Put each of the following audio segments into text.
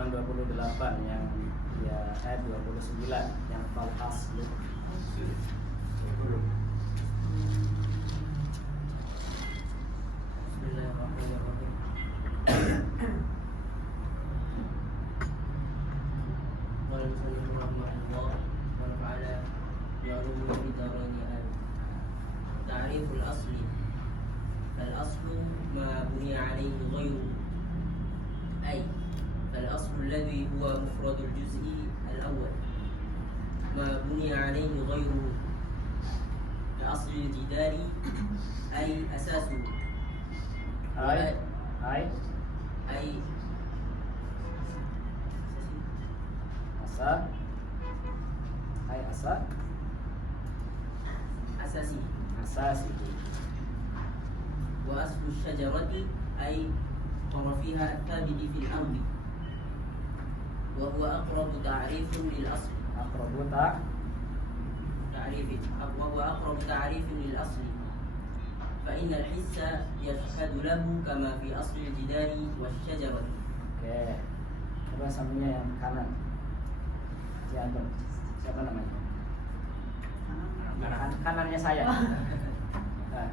halaman 28 yang ya ayat 29 yang fal aslu. Bismillahirrahmanirrahim. Qala musannif rahimahullah wa nafa'ala bi'ulumihi fid dharain amin. Ta'riful asli. فالأصل ما بني عليه غيره، أي فالأصل الذي هو مفرد الجزء الأول ما بني عليه غيره كأصل الجدار أي أساسه أي asasi وأصل الشجرة أي طرفها الثابت في الأرض وهو أقرب تعريف للأصل وهو أقرب تعريف للأصل فإن الحس يشهد له كما في أصل الجدار والشجرة. Oke, coba sampingnya yang kanan. Siapa? Siapa namanya? Kanannya saya. Nah.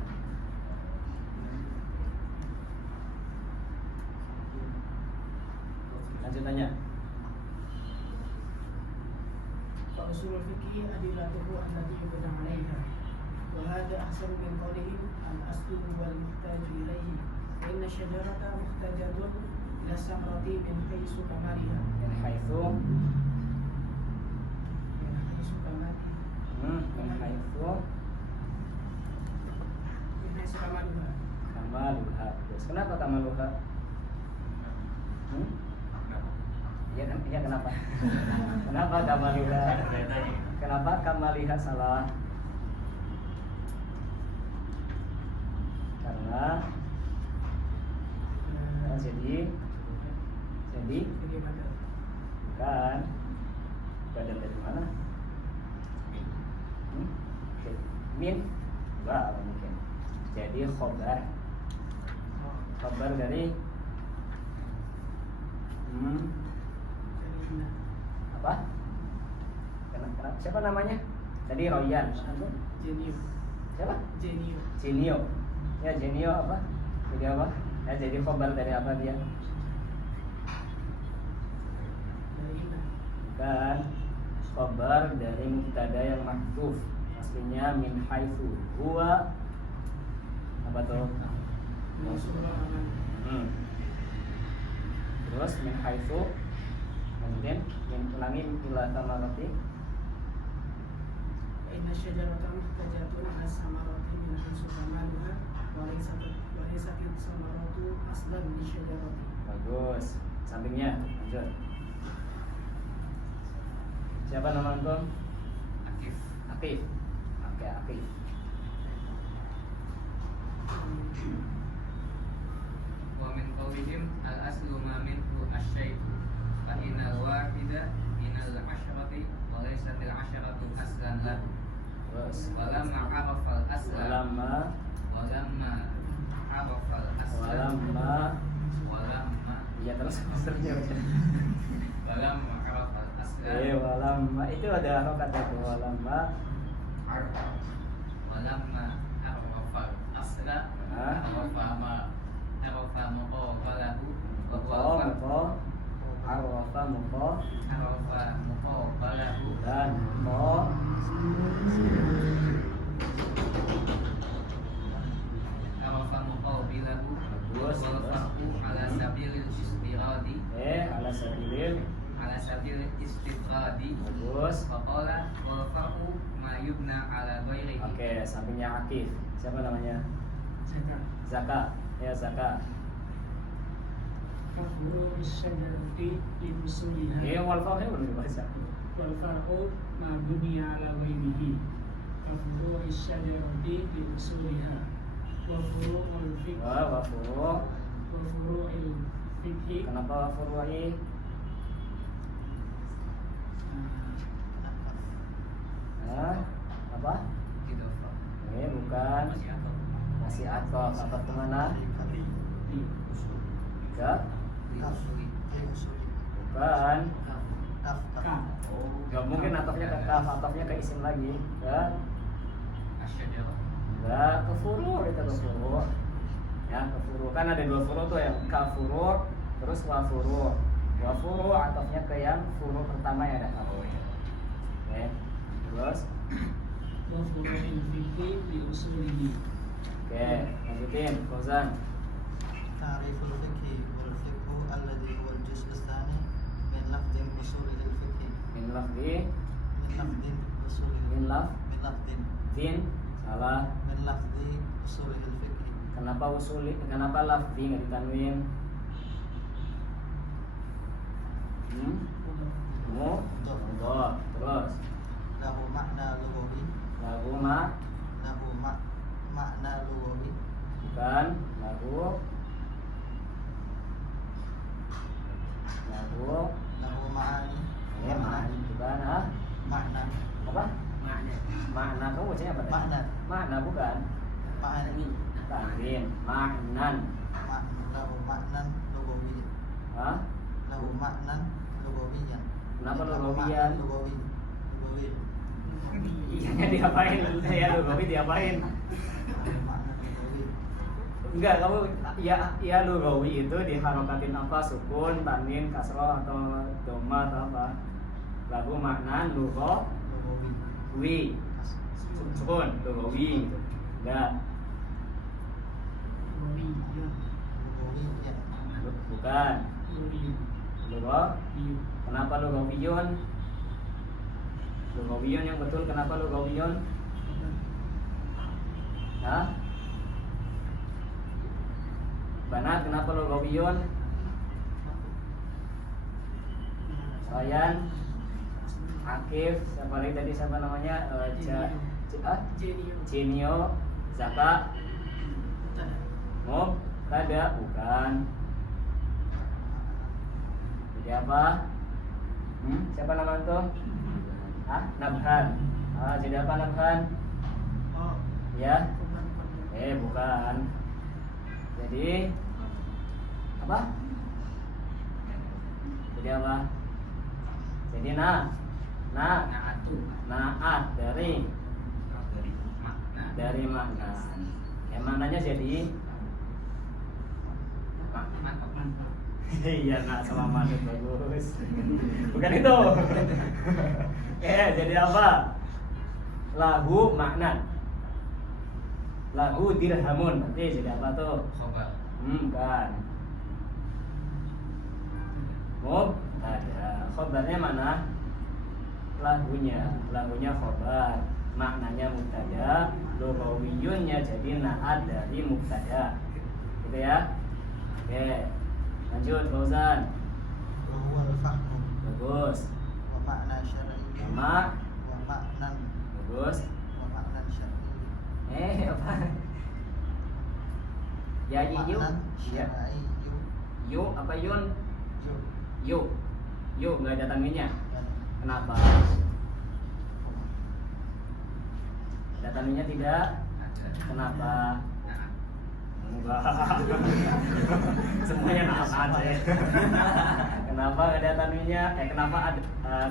Lanjutannya. فأصول الفقه أدلته التي يبنى عليها وهذا أحسن من قولهم الأصل هو المحتاج إليه فإن الشجرة محتاجة إلى الثمرة من حيث كمالها من حيث kamaluha. Kenapa kamaluha? Iya kenapa? Kenapa kamaluha? Kenapa kamaliha salah? Karena jadi bukan badan dari mana? Min enggak mungkin. Jadi khobar dari apa? Siapa namanya? Tadi Royan. Genio. Siapa? Genio. Ya Genio apa? Jadi apa? Ya jadi khobar dari apa dia? Bukan. Khobar dari mubtada yang mahdhuf. Aslinya min haitsu. Huwa apa tuh? Terus min haitsu. Kemudian yang ulangi ila samarati. Inna syajarata muhtajatun ala samarati min haytsu kamaluha wa laysa samaratu aslan li syajarati. Bagus. Sampingnya lanjut. Siapa nama antum? Akif. Oke, Akif. Wa min qawlihim al-aslu ma minhu asy-syai'u fa innal wahida minal 'asyrati wa laysa al-'asyratu aslan lahu. Terus Walamma 'arafal asla walamma 'arafal asla walamma iya terus maksudnya walamma 'arafal asla walamma itu ada harokat itu walamma arafal asla arafa muqabalahu arafa muqabalahu dan arafa muqabilahu wal farqu ala sabilil istiradi ala sabilil istifradi bagus. faqala wal farqu ma yubna ala ghairihi. Oke, sampingnya Akif. Siapa namanya? Zaka. Ya Zaka. Fafuru syajarati li usuliha. Wal farqu belum dibaca. Wal farqu ma buniya ala ghairihi. Fafuru syajarati li usuliha. Wa furu'ul fiqh. Wa furu'. Wa furu'il fiqh. Kenapa furu'i? Apa? Idhofah. Bukan. Masih atau apa kemana? Ke? Bukan. Kaf. Gak mungkin atofnya ke kaf, atofnya ke isim lagi. Ke Asyajarah. enggak, ke furu itu ke furu. Ya, ke furu. Kan ada dua furu tuh, yang ka furu terus wa furu. Wa furu atofnya ke yang furu pertama yang ada kaf. Oke. Terus وفروع الفقه بأصوله. oke, lanjutin Fauzan. تعريف الفقه والفقه الذي هو الجزء الثاني من لفظ أصول الفقه Min lafzi من لفظ أصول min laf من لفظ din salah. من لفظ أصول الفقه Kenapa usuli? Kenapa lafzi nggak ditanwin? Mudhaf. Terus له معنى لغوي lagu له معنى لغوي bukan lagu له معاني bukan ah معنى apa Makna. makna kamu bacanya apa tadi? Makna. Makna bukan معاني tanwin maknan له معنى لغوي ah له معنى لغويا kenapa له lugawiyan? معنى لغوي Iya diapain? Ya lugawi diapain? معنى لغوي Enggak, kamu ya lugawi itu diharokatin apa? Sukun, tanwin, kasroh atau doma atau apa? Lagu makna لغوي lugawi. Sukun, lugawi gitu. Enggak, لغويا bukan. Lugawi. Kenapa lugawiyun? Lugawiyun yang betul kenapa lugawiyun? Hah? Banat kenapa lugawiyun? Ryan, Akif, siapa lagi tadi siapa namanya? Jenio, Zaka, Mubtada, bukan. Jadi apa? Siapa nama itu? Nabhan. Jadi apa Nabhan? Ya? Bukan. Jadi apa? Jadi apa? Jadi naat dari makna. Yang maknanya jadi iya nak sama manut bagus. Bukan itu. Jadi apa? Lahu makna. Lahu dirhamun. Nanti jadi apa tuh? Khobar. Bukan. Mubtada. Khobarnya mana? Lahunya khobar. Maknanya mubtada. Lughawiyunnya jadi naat dari mubtada. Gitu ya. Oke. Lanjut Fauzan. وهو الفهم Bagus. ومعنى شرعي ومعنى Bagus. ومعنى شرعي Apa? Ya yu. ومعنى Ya. شرعي Yu apa yun? Yu nggak ada tanwinnya. Kenapa? Ada tanwinnya tidak? Kenapa? Enggak. Semuanya naas aja ya. Kenapa nggak ada tanwinnya?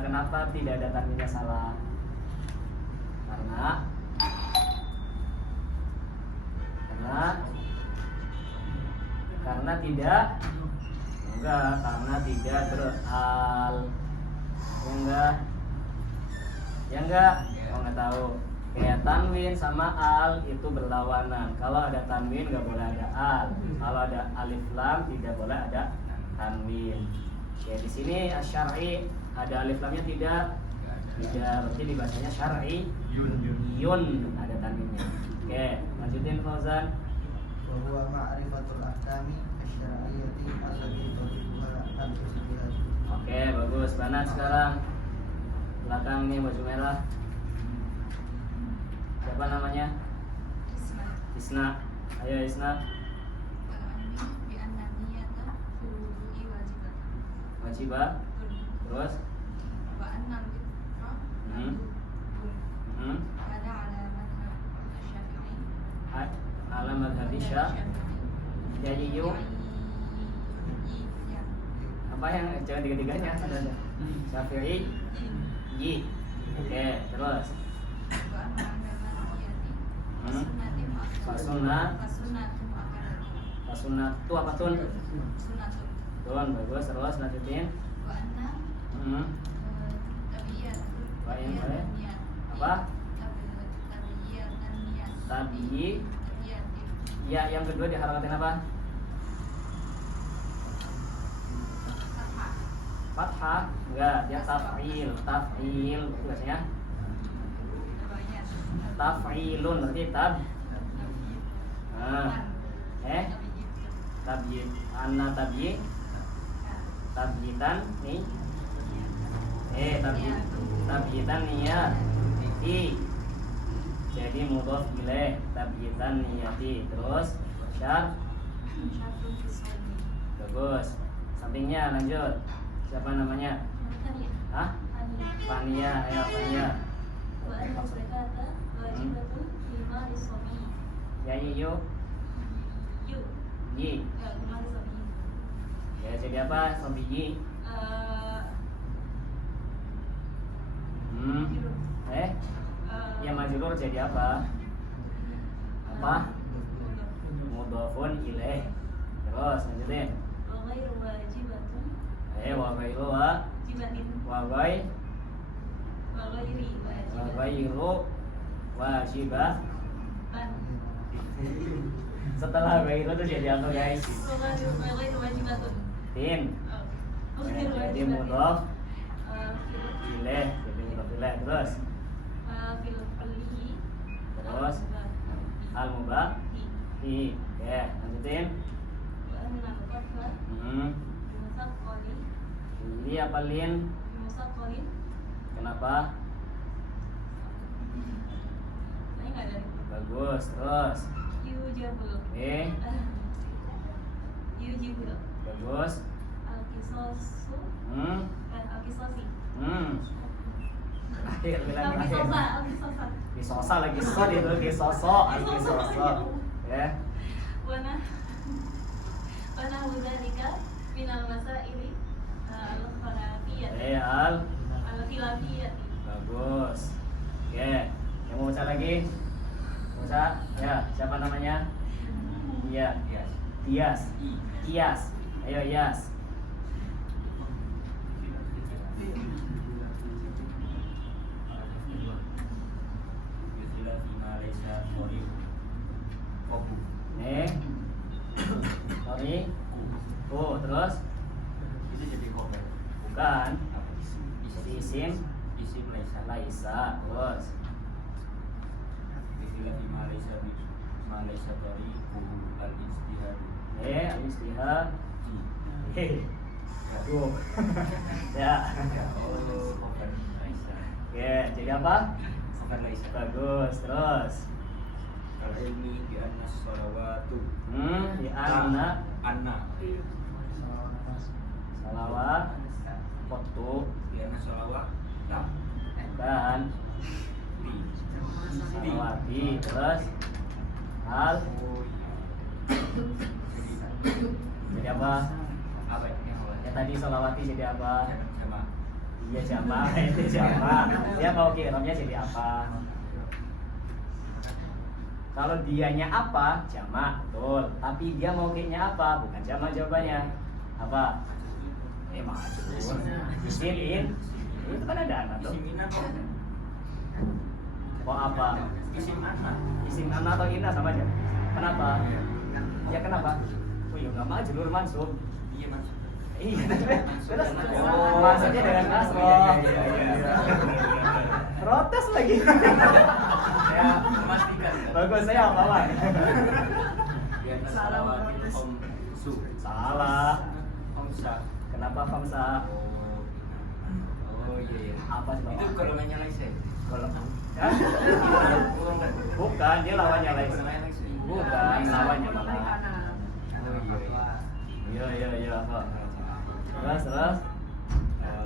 Kenapa tidak ada tanwinnya salah? Karena tidak. Enggak, karena tidak beral. Ya enggak? Oh nggak tahu. Kayak tanwin sama al itu berlawanan. Kalau ada tanwin nggak boleh ada al. Kalau ada alif lam tidak boleh ada tanwin. Ya di sini syar'i ada alif lamnya tidak. Berarti dibacanya syar'i. Yun ada tanwinnya. Oke, lanjutin Fauzan. وهو معرفة الأحكام الشرعية التي تضيفها الأصوليات. Oke, bagus. Banat sekarang. Belakang ini baju merah. Siapa namanya? Isna. Ayo Isna. Wajibah. Terus? Ala madhab Syafi'i. Jadi yuk. Apa yang jangan tiga-tiganya? Syafi'i, Yi. Oke, terus. Fasunat itu apa tun? Tun, bagus. Terus lanjutin. Apa? Tabi'i. Ya, yang kedua diharakatin apa? Fathah? Enggak, dia taf'il. Taf'il, itu bahasanya. Taf'ilun, berarti tab. Tabi, anna tabi, tabitan nih. Tabitan niyati. Jadi mudhof ilaih, tabitan niyati. Terus syar. Bagus. Sampingnya lanjut. Siapa namanya? Hah? Fania, ayo Fania. Ya yuk. Yi. Ya jadi apa? Sobi Yi. Ya majrur jadi apa? Apa? Mudhofun ilaih. Terus lanjutin. Wa ghairu wajibah. Setelah ghairu itu jadi apa guys? Tin. Jadi mudhof ilaih. Jadi mudhof ilaih. Terus al mubahi. Ya, lanjutin. Ini apa lin? Kenapa? Bagus. Terus bagus. Akhir bilang akhir. Kisosa lagi sod itu kisoso. Ya. Wana hudalika minal masaili al-khilafiyah. Bagus. Oke, yang mau baca lagi? Baca? Ya, siapa namanya? Iya. Iyas. Ayo Iyas. Sorry. Terus? Itu jadi koper. Bukan. Isim laisa. Terus? Malaysia dari kubu al-ijtihad. Al-ijtihad. Aduh. Ya. Koper laisa. Oke, jadi apa? Koper laisa. Bagus. Terus? Kalau ini di anna sholawatu. Di anna salawat foto di anna sholawat dan salawati. Terus al jadi apa? Apa yang awal? Ya tadi salawati jadi apa? Sama. Iya jamak. Itu jamak. Dia mau kiromnya jadi apa? Kalau dianya apa, jamak, betul. Tapi dia mau kayaknya apa, bukan jamak jawabannya. Apa? Majrur. Isim. Itu kan ada anak tuh. Isim ina kok. Kok apa? Isim anak atau ina sama aja. Kenapa? Ya kenapa? Oh ya nggak majrur mansub. Iya maksud. Iya. Terus maksudnya dengan kasroh. Protes lagi. Ya, Memastikan. bagus saya apa Pak? Di anna sholawat khamsu. Salah. Khamsa. Kenapa khamsa? Oh iya. Apa sih Bapak? Itu golongannya laisa. Kalau bukan, dia lawannya lain. Bukan, lawannya malah. Iya apa? Terus.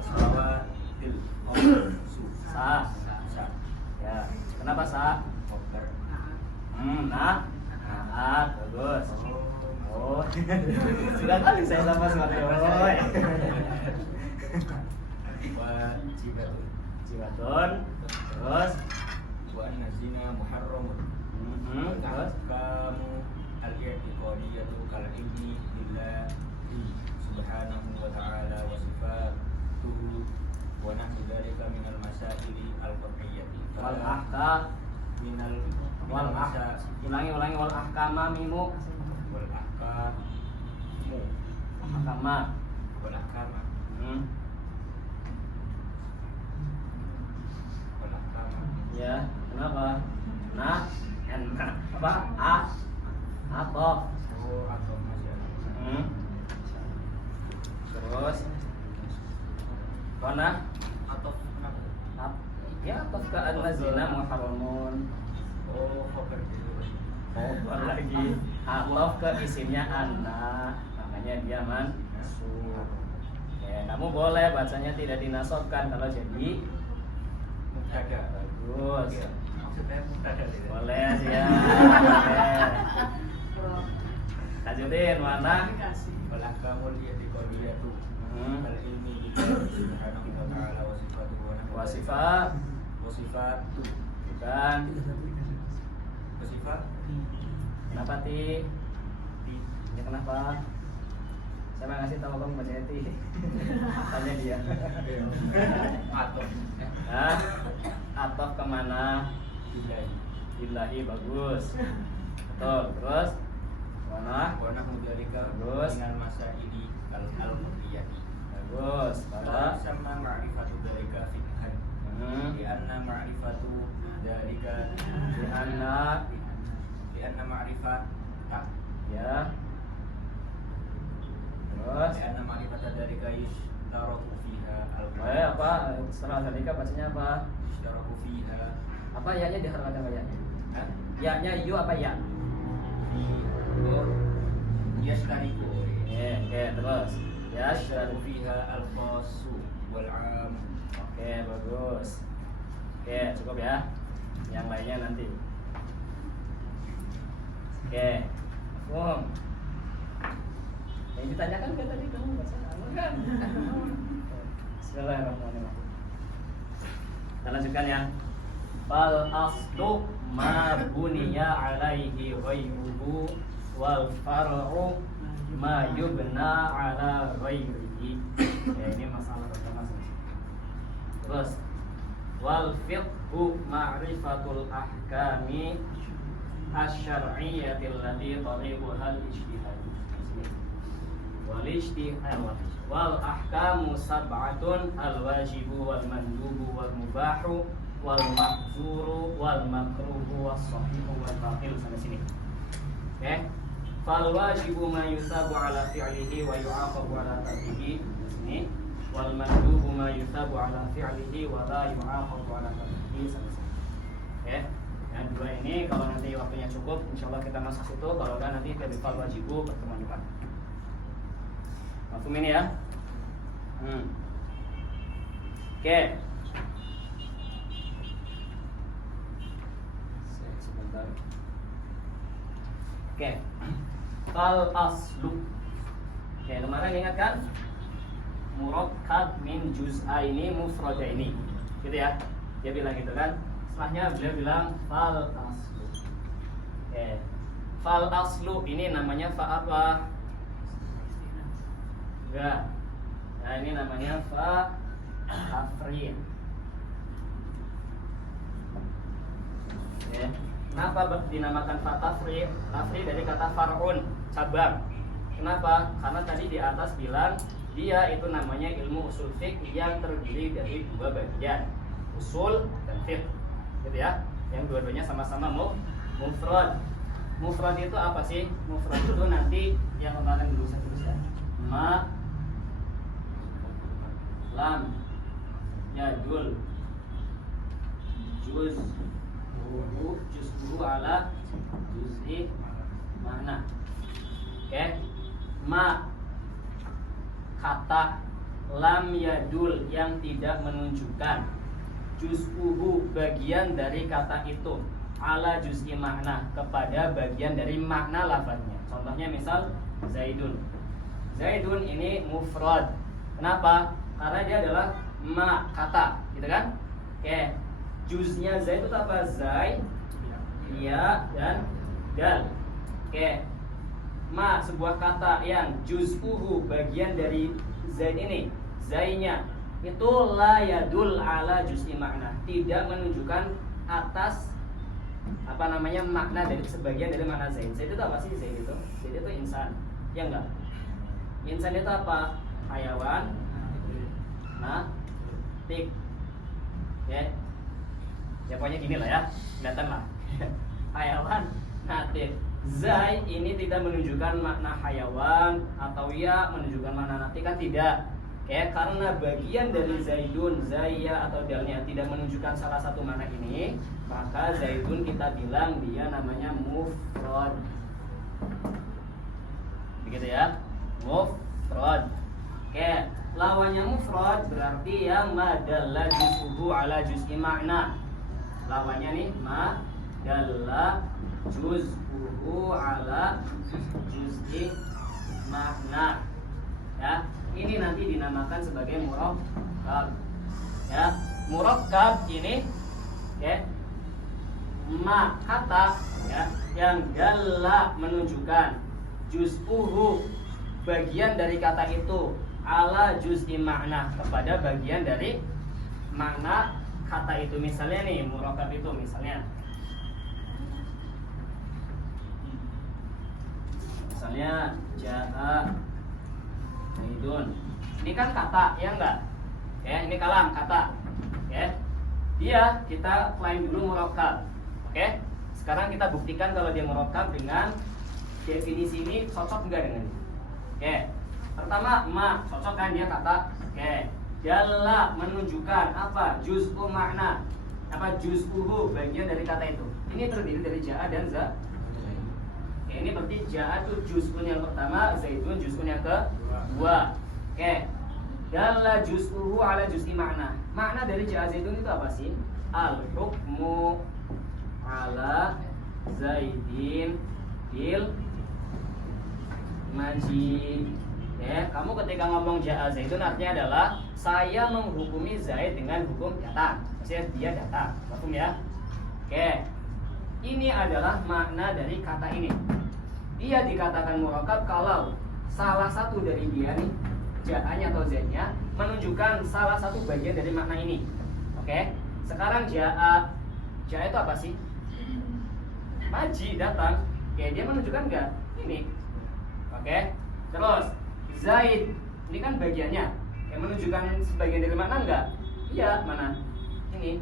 Sholawatil khamsu. Sa. Ya. Kenapa sa? Koper. Nah, bagus. Oh, sudah kali saya sama suara. jiwatun. Terus wa anna zina muharramun. Terus Kamu al-i'tiqadiyatu kal ilmi billahi subhanahu wa ta'ala wa sifatuhu wa nahwu dzalika minal masaili al-qat'iyyati wal ahkam minal wal ulangi wal ahkama mimu wal ahkamu ahkama. wal ahkama wal ahkama Ya, kenapa? Nah, apa? Atof. oh atau masih ada Terus mana? atau kenapa Ya, atof ke an-zina muharramun. oh khabar gitu Khabar lagi. Atof ke isimnya anna. Makanya dia mansub. Ya, kamu boleh bacanya tidak dinasobkan kalau jadi mubtada bagus. maksudnya mubtada tidak Boleh ya. Lanjutin mana? Aplikasi. wal ahkamul i'tiqadiyatu Hmm. kal ilmi billahi subhanahu wa ta'ala wa sifatuhu wa nahwu Wasifat wa sifatu bukan. wa sifat Kenapa ti? Ya kenapa? Saya mau ngasih tahu kamu baca ti. Tanya dia. atau Hah? Atof kemana? billahi Billahi bagus. Betul. Terus mana? wa nahwu dzalika Bagus. minal masaili al-qat'iyyati Bagus. Qala Pada. sama ma'rifatu dzalika fiqhan li anna ma'rifatu dzalika Di anak li anna ma'rifat ya. Terus. li anna ma'rifata dzalika yushtaraku fiha Apa? Setelah tadi bacanya apa? yushtaraku fiha Apa ya-nya diharapkan apa ya? Hah? Ya-nya yu apa ya? oh yashtariku Oke, terus. Ya, yushtaraku fiha al-khassu wal 'am Oke, bagus. Oke, cukup ya. Yang lainnya nanti. Oke, Mafhum. Yang ditanyakan kan tadi kamu baca kan? Bismillahirrahmanirrahim. Kita lanjutkan ya. Fal aslu ma buniya alaihi ghairuhu wal far'u ma yubna ala ghairihi. Ya, ini masalah pertama. Terus wal fiqhu ma'rifatul ahkami asy-syar'iyyati allati tariquha al-ijtihad. Wal ijtihad wal ahkamu sab'atun al-wajibu wal mandubu wal mubahu wal mahzuru wal makruhu was sahihu wal batil sampai sini. Oke. Fal wajibu ma yusabu ala fi'lihi wa yu'aqabu ala tarkihi. Sini. Wal mandubu ma yusabu ala fi'lihi wa la yu'aqabu ala tarkihi sampai sini. Oke. Yang dua ini kalau nanti waktunya cukup, insyaallah kita masuk situ. Kalau enggak nanti kita fal wajibu pertemuan depan. Mafhum ini ya? Oke. Sebentar. Oke. Fal aslu. Oke, kemarin ingat kan? Murakkab min juz'aini mufradaini. Gitu ya. Dia bilang gitu kan. Setelahnya beliau bilang fal aslu. Oke. Fal aslu ini namanya fa apa? Enggak. Nah, ini namanya fa tafrid. Ya. Kenapa dinamakan fa tafrid? Tafrid dari kata far'un, cabang. Kenapa? Karena tadi di atas bilang dia itu namanya ilmu usul fiqh yang terdiri dari dua bagian, usul dan fiqh. Gitu ya. Yang dua-duanya sama-sama mufrad. Mufrad itu apa sih? Mufrad itu nanti yang kemarin dulu saya tulis ya. Ma lam yadul juz'u ala juz'i mana. Oke. Ma kata lam yadul yang tidak menunjukkan, juz'uhu bagian dari kata itu, ala juz'i makna kepada bagian dari makna lafaznya. Contohnya misal Zaidun. Zaidun ini mufrad. Kenapa? Karena dia adalah ma kata, gitu kan? Oke, juznya Zaid itu apa? Zai, ya, dan dal. Oke, ma sebuah kata yang juz'uhu bagian dari Zaid ini, zainya itu la yadul ala juz'i makna, tidak menunjukkan atas makna dari sebagian dari makna Zaid. Zaid itu apa sih? Zaid itu insan, ya enggak? Insan itu apa? Hayawan, natik. Ya pokoknya gini lah ya, kelihatan lah. Hayawan, natik. Zai ini tidak menunjukkan makna hayawan atau ya menunjukkan makna natik, kan tidak. Karena bagian dari zaidun, zaya atau dalnya tidak menunjukkan salah satu makna ini, maka zaidun kita bilang dia namanya mufrad. Begitu ya, mufrad. Lawannya mufrad berarti yang madalla juz'uhu ala juz'i makna. Lawannya nih madalla juz'uhu ala juz'i makna. Ya, ini nanti dinamakan sebagai murakkab. Ya, murakkab ini kata ya yang dalla menunjukkan juz'uhu bagian dari kata itu ala juz'i makna kepada bagian dari makna kata itu. Misalnya nih murakkab itu misalnya jaa zaidun. Ini kan kata, ya enggak? Ini kalam kata. Dia kita klaim dulu murakkab. Sekarang kita buktikan kalau dia murakkab dengan definisi ini cocok enggak dengan ini. Pertama, cocok kan dia kata. Dalla menunjukkan apa? Juz'u makna. Juz'uhu bagian dari kata itu. Ini terdiri dari jaa dan za. Ini berarti jaa itu juz'un yang pertama, zaidun juz'un yang kedua. Dalla juz'uhu ala juz'i makna. Makna dari jaa zaidun itu apa sih? Al hukmu ala zaidin bil majid. Kamu ketika ngomong jaa zaidun artinya adalah saya menghukumi Zaid dengan hukum datang. Maksudnya dia datang. Paham ya? Ini adalah makna dari kata ini. Dia dikatakan murakkab kalau salah satu dari dia nih, jaa-nya atau zaidnya menunjukkan salah satu bagian dari makna ini. Sekarang jaa itu apa sih? Maji datang. Dia menunjukkan enggak? Ini. Terus Zaid ini kan bagiannya yang menunjukkan sebagian dari makna enggak? Iya, mana? Ini.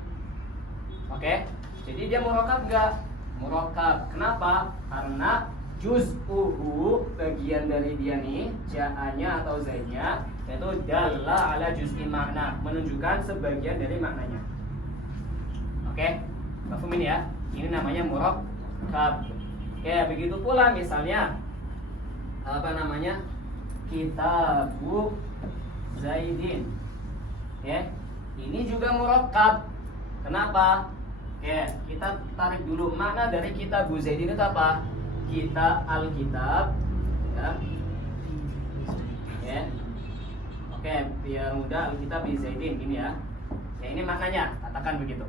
Jadi dia murakkab enggak? Murakkab. Kenapa? Karena juz'uhu bagian dari dia nih, jaa-nya atau zaidnya yaitu dalla ala juz'i makna, menunjukkan sebagian dari maknanya. Paham ini ya? Ini namanya murakkab. Begitu pula misalnya kitabu zaidin. Ini juga murakkab. Kenapa? Kita tarik dulu makna dari kitabu zaidin itu apa? Kita alkitab, biar mudah alkitab di zaidin ini ya. Ini maknanya, katakan begitu.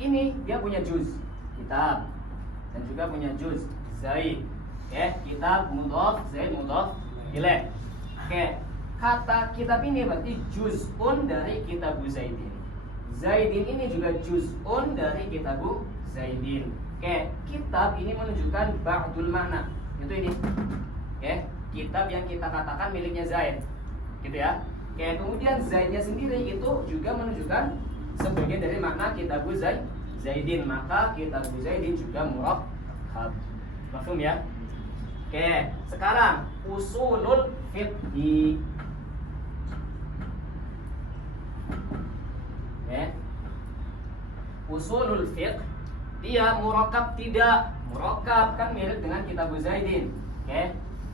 Ini dia punya juz kitab dan juga punya juz zaid. Kitab mudhof, zaid mudhof ilaih. Kata kitab ini berarti juz'un dari kitabu zaidin. Zaidin ini juga juz'un dari kitabu zaidin. Kitab ini menunjukkan ba'dul makna. Itu ini. Kitab yang kita katakan miliknya Zaid. Gitu ya. Kemudian Zaidnya sendiri itu juga menunjukkan sebagian dari makna kitabu zaidin. Maka kitabu zaidin juga murakkab. Paham ya? Sekarang usulul fiqh. Usulul fiqh dia murakkab tidak? Murakkab kan mirip dengan kitabu zaidin.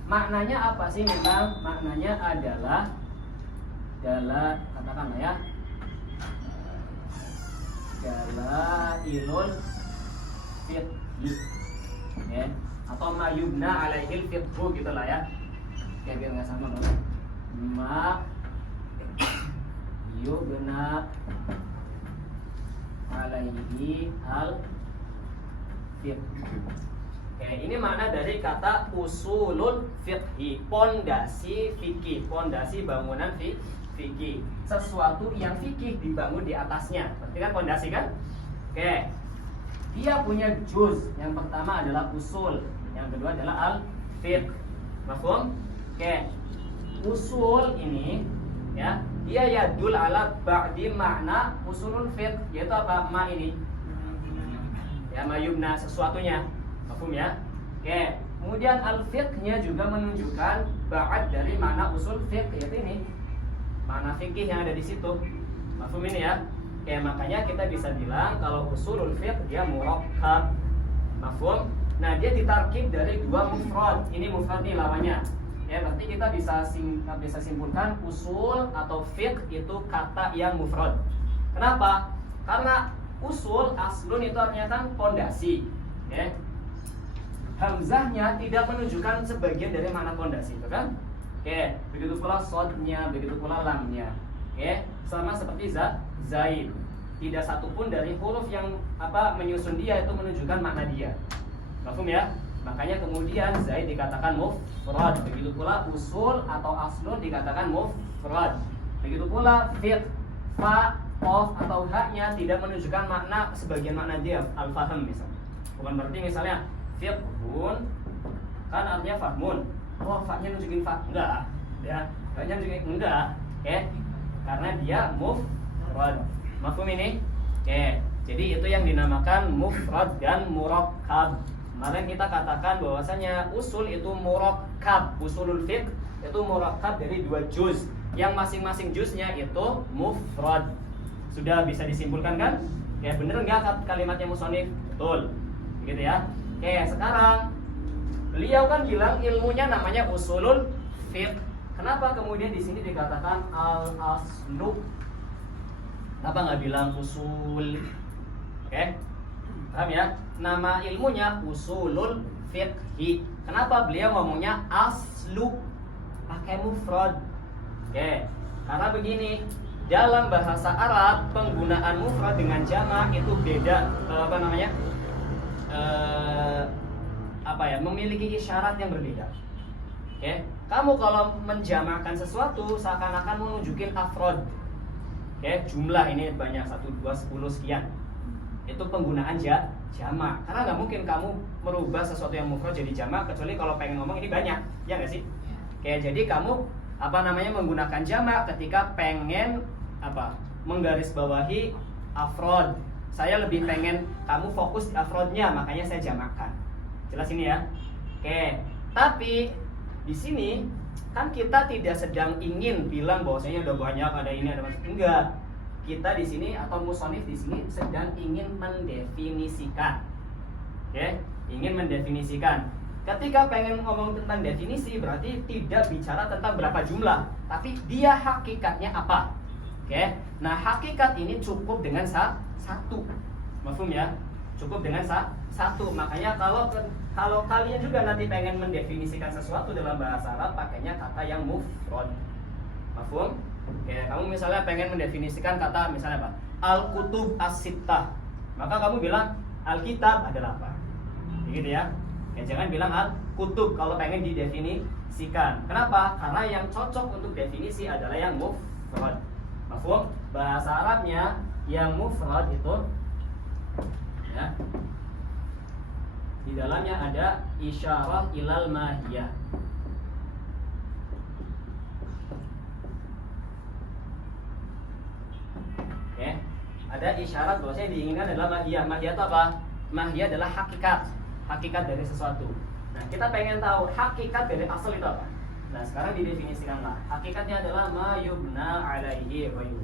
Maknanya apa sih memang? Maknanya adalah katakanlah ya, dalailul fiqh. Atau ma yubna alaihil fiqhu gitulah ya. Biar nggak sama banget. Ma yubna alaihi al fiqh. Oke, ini makna dari kata usulul fiqhi, pondasi fikih, pondasi bangunan fikih. Sesuatu yang fikih dibangun di atasnya. Berarti kan pondasi kan? Oke. Dia punya juz. Yang pertama adalah usul, yang kedua adalah al fiqh. Mafhum? Oke. Usul ini ya, dia yadul ala ba'di makna usulul fiqh, yaitu apa? Ma ini. Ya, mayubna sesuatunya. Mafhum ya? Oke. Kemudian al-fiqhnya juga menunjukkan ba'ad dari makna usul fiqh, yaitu ini. Makna fikih yang ada di situ. Mafhum ini ya? Oke, makanya kita bisa bilang kalau usulul fiqh dia murakkab. Mafhum? Nah, dia ditarkib dari dua mufrad. Ini mufrad nih lawannya. Ya, berarti kita bisa simpulkan usul atau fiqh itu kata yang mufrad. Kenapa? Karena usul aslun itu artinya kan pondasi. Ya. Hamzahnya tidak menunjukkan sebagian dari makna pondasi, itu kan? Oke, begitu pula sodnya, begitu pula lamnya. Oke, sama seperti zaid. Tidak satupun dari huruf yang menyusun dia itu menunjukkan makna dia. Mafhum ya? Makanya kemudian zaid dikatakan mufrad. Begitu pula usul atau aslun dikatakan mufrad. Begitu pula fiqh, fa, qaf atau haknya tidak menunjukkan makna sebagian makna dia, al-faham misalnya. Bukan berarti misalnya fiqhun kan artinya fahmun. Oh, fa-nya nunjukin fa. Enggak. Ya, fa-nya nunjukin enggak. Oke. Karena dia mufrad. Mafhum ini? Oke. Jadi itu yang dinamakan mufrad dan murakkab. Kemarin kita katakan bahwasanya usul itu murakkab. Usulul fiqh itu murakkab dari dua juz. Yang masing-masing juznya itu mufrad. Sudah bisa disimpulkan kan? Ya, bener enggak kalimatnya musonif? Betul. Begitu ya. Oke, sekarang beliau kan bilang ilmunya namanya usulul fiqh. Kenapa kemudian di sini dikatakan al-aslu? Kenapa nggak bilang usul? Oke, paham ya? Nama ilmunya usulul fiqhi. Kenapa beliau ngomongnya aslu? Pakai mufrad. Oke, karena begini. Dalam bahasa Arab penggunaan mufrad dengan jamak itu beda. Memiliki isyarat yang berbeda. Oke, kamu kalau menjamakkan sesuatu seakan-akan menunjukin afrod. Oke, jumlah ini banyak 1, 2, 10 sekian. Itu penggunaan jamak. Karena nggak mungkin kamu merubah sesuatu yang mufrad jadi jamak kecuali kalau pengen ngomong ini banyak, ya nggak sih? Oke, jadi kamu menggunakan jamak ketika pengen menggarisbawahi afrod. Saya lebih pengen kamu fokus di afrodnya, makanya saya jamakkan. Jelas ini ya? Oke, tapi di sini kan kita tidak sedang ingin bilang bahwasanya udah banyak, ada ini, ada macam. Enggak. Kita di sini atau musonif di sini sedang ingin mendefinisikan. Oke, ingin mendefinisikan. Ketika pengen ngomong tentang definisi berarti tidak bicara tentang berapa jumlah, tapi dia hakikatnya apa. Oke. Nah, hakikat ini cukup dengan satu. Mafhum ya? Cukup dengan satu. Makanya kalau kalian juga nanti pengen mendefinisikan sesuatu dalam bahasa Arab, pakainya kata yang mufrad. Mafhum? Oke, kamu misalnya pengen mendefinisikan kata misalnya apa? Al-kutub as-sittah. Maka kamu bilang al-kitab adalah apa? Begitu ya. Ya, jangan bilang al-kutub kalau pengen didefinisikan. Kenapa? Karena yang cocok untuk definisi adalah yang mufrad. Mafhum? Bahasa Arabnya yang mufrad itu ya, di dalamnya ada isyarah ilal mahiyah. Oke, ada isyarat bahwasanya diinginkan adalah mahiyah. Mahiyah itu apa? Mahiyah adalah hakikat dari sesuatu. Nah, kita pengen tahu hakikat dari asal itu apa. Nah, sekarang didefinisikanlah. Hakikatnya adalah ma yubna alaihi ghairuhu.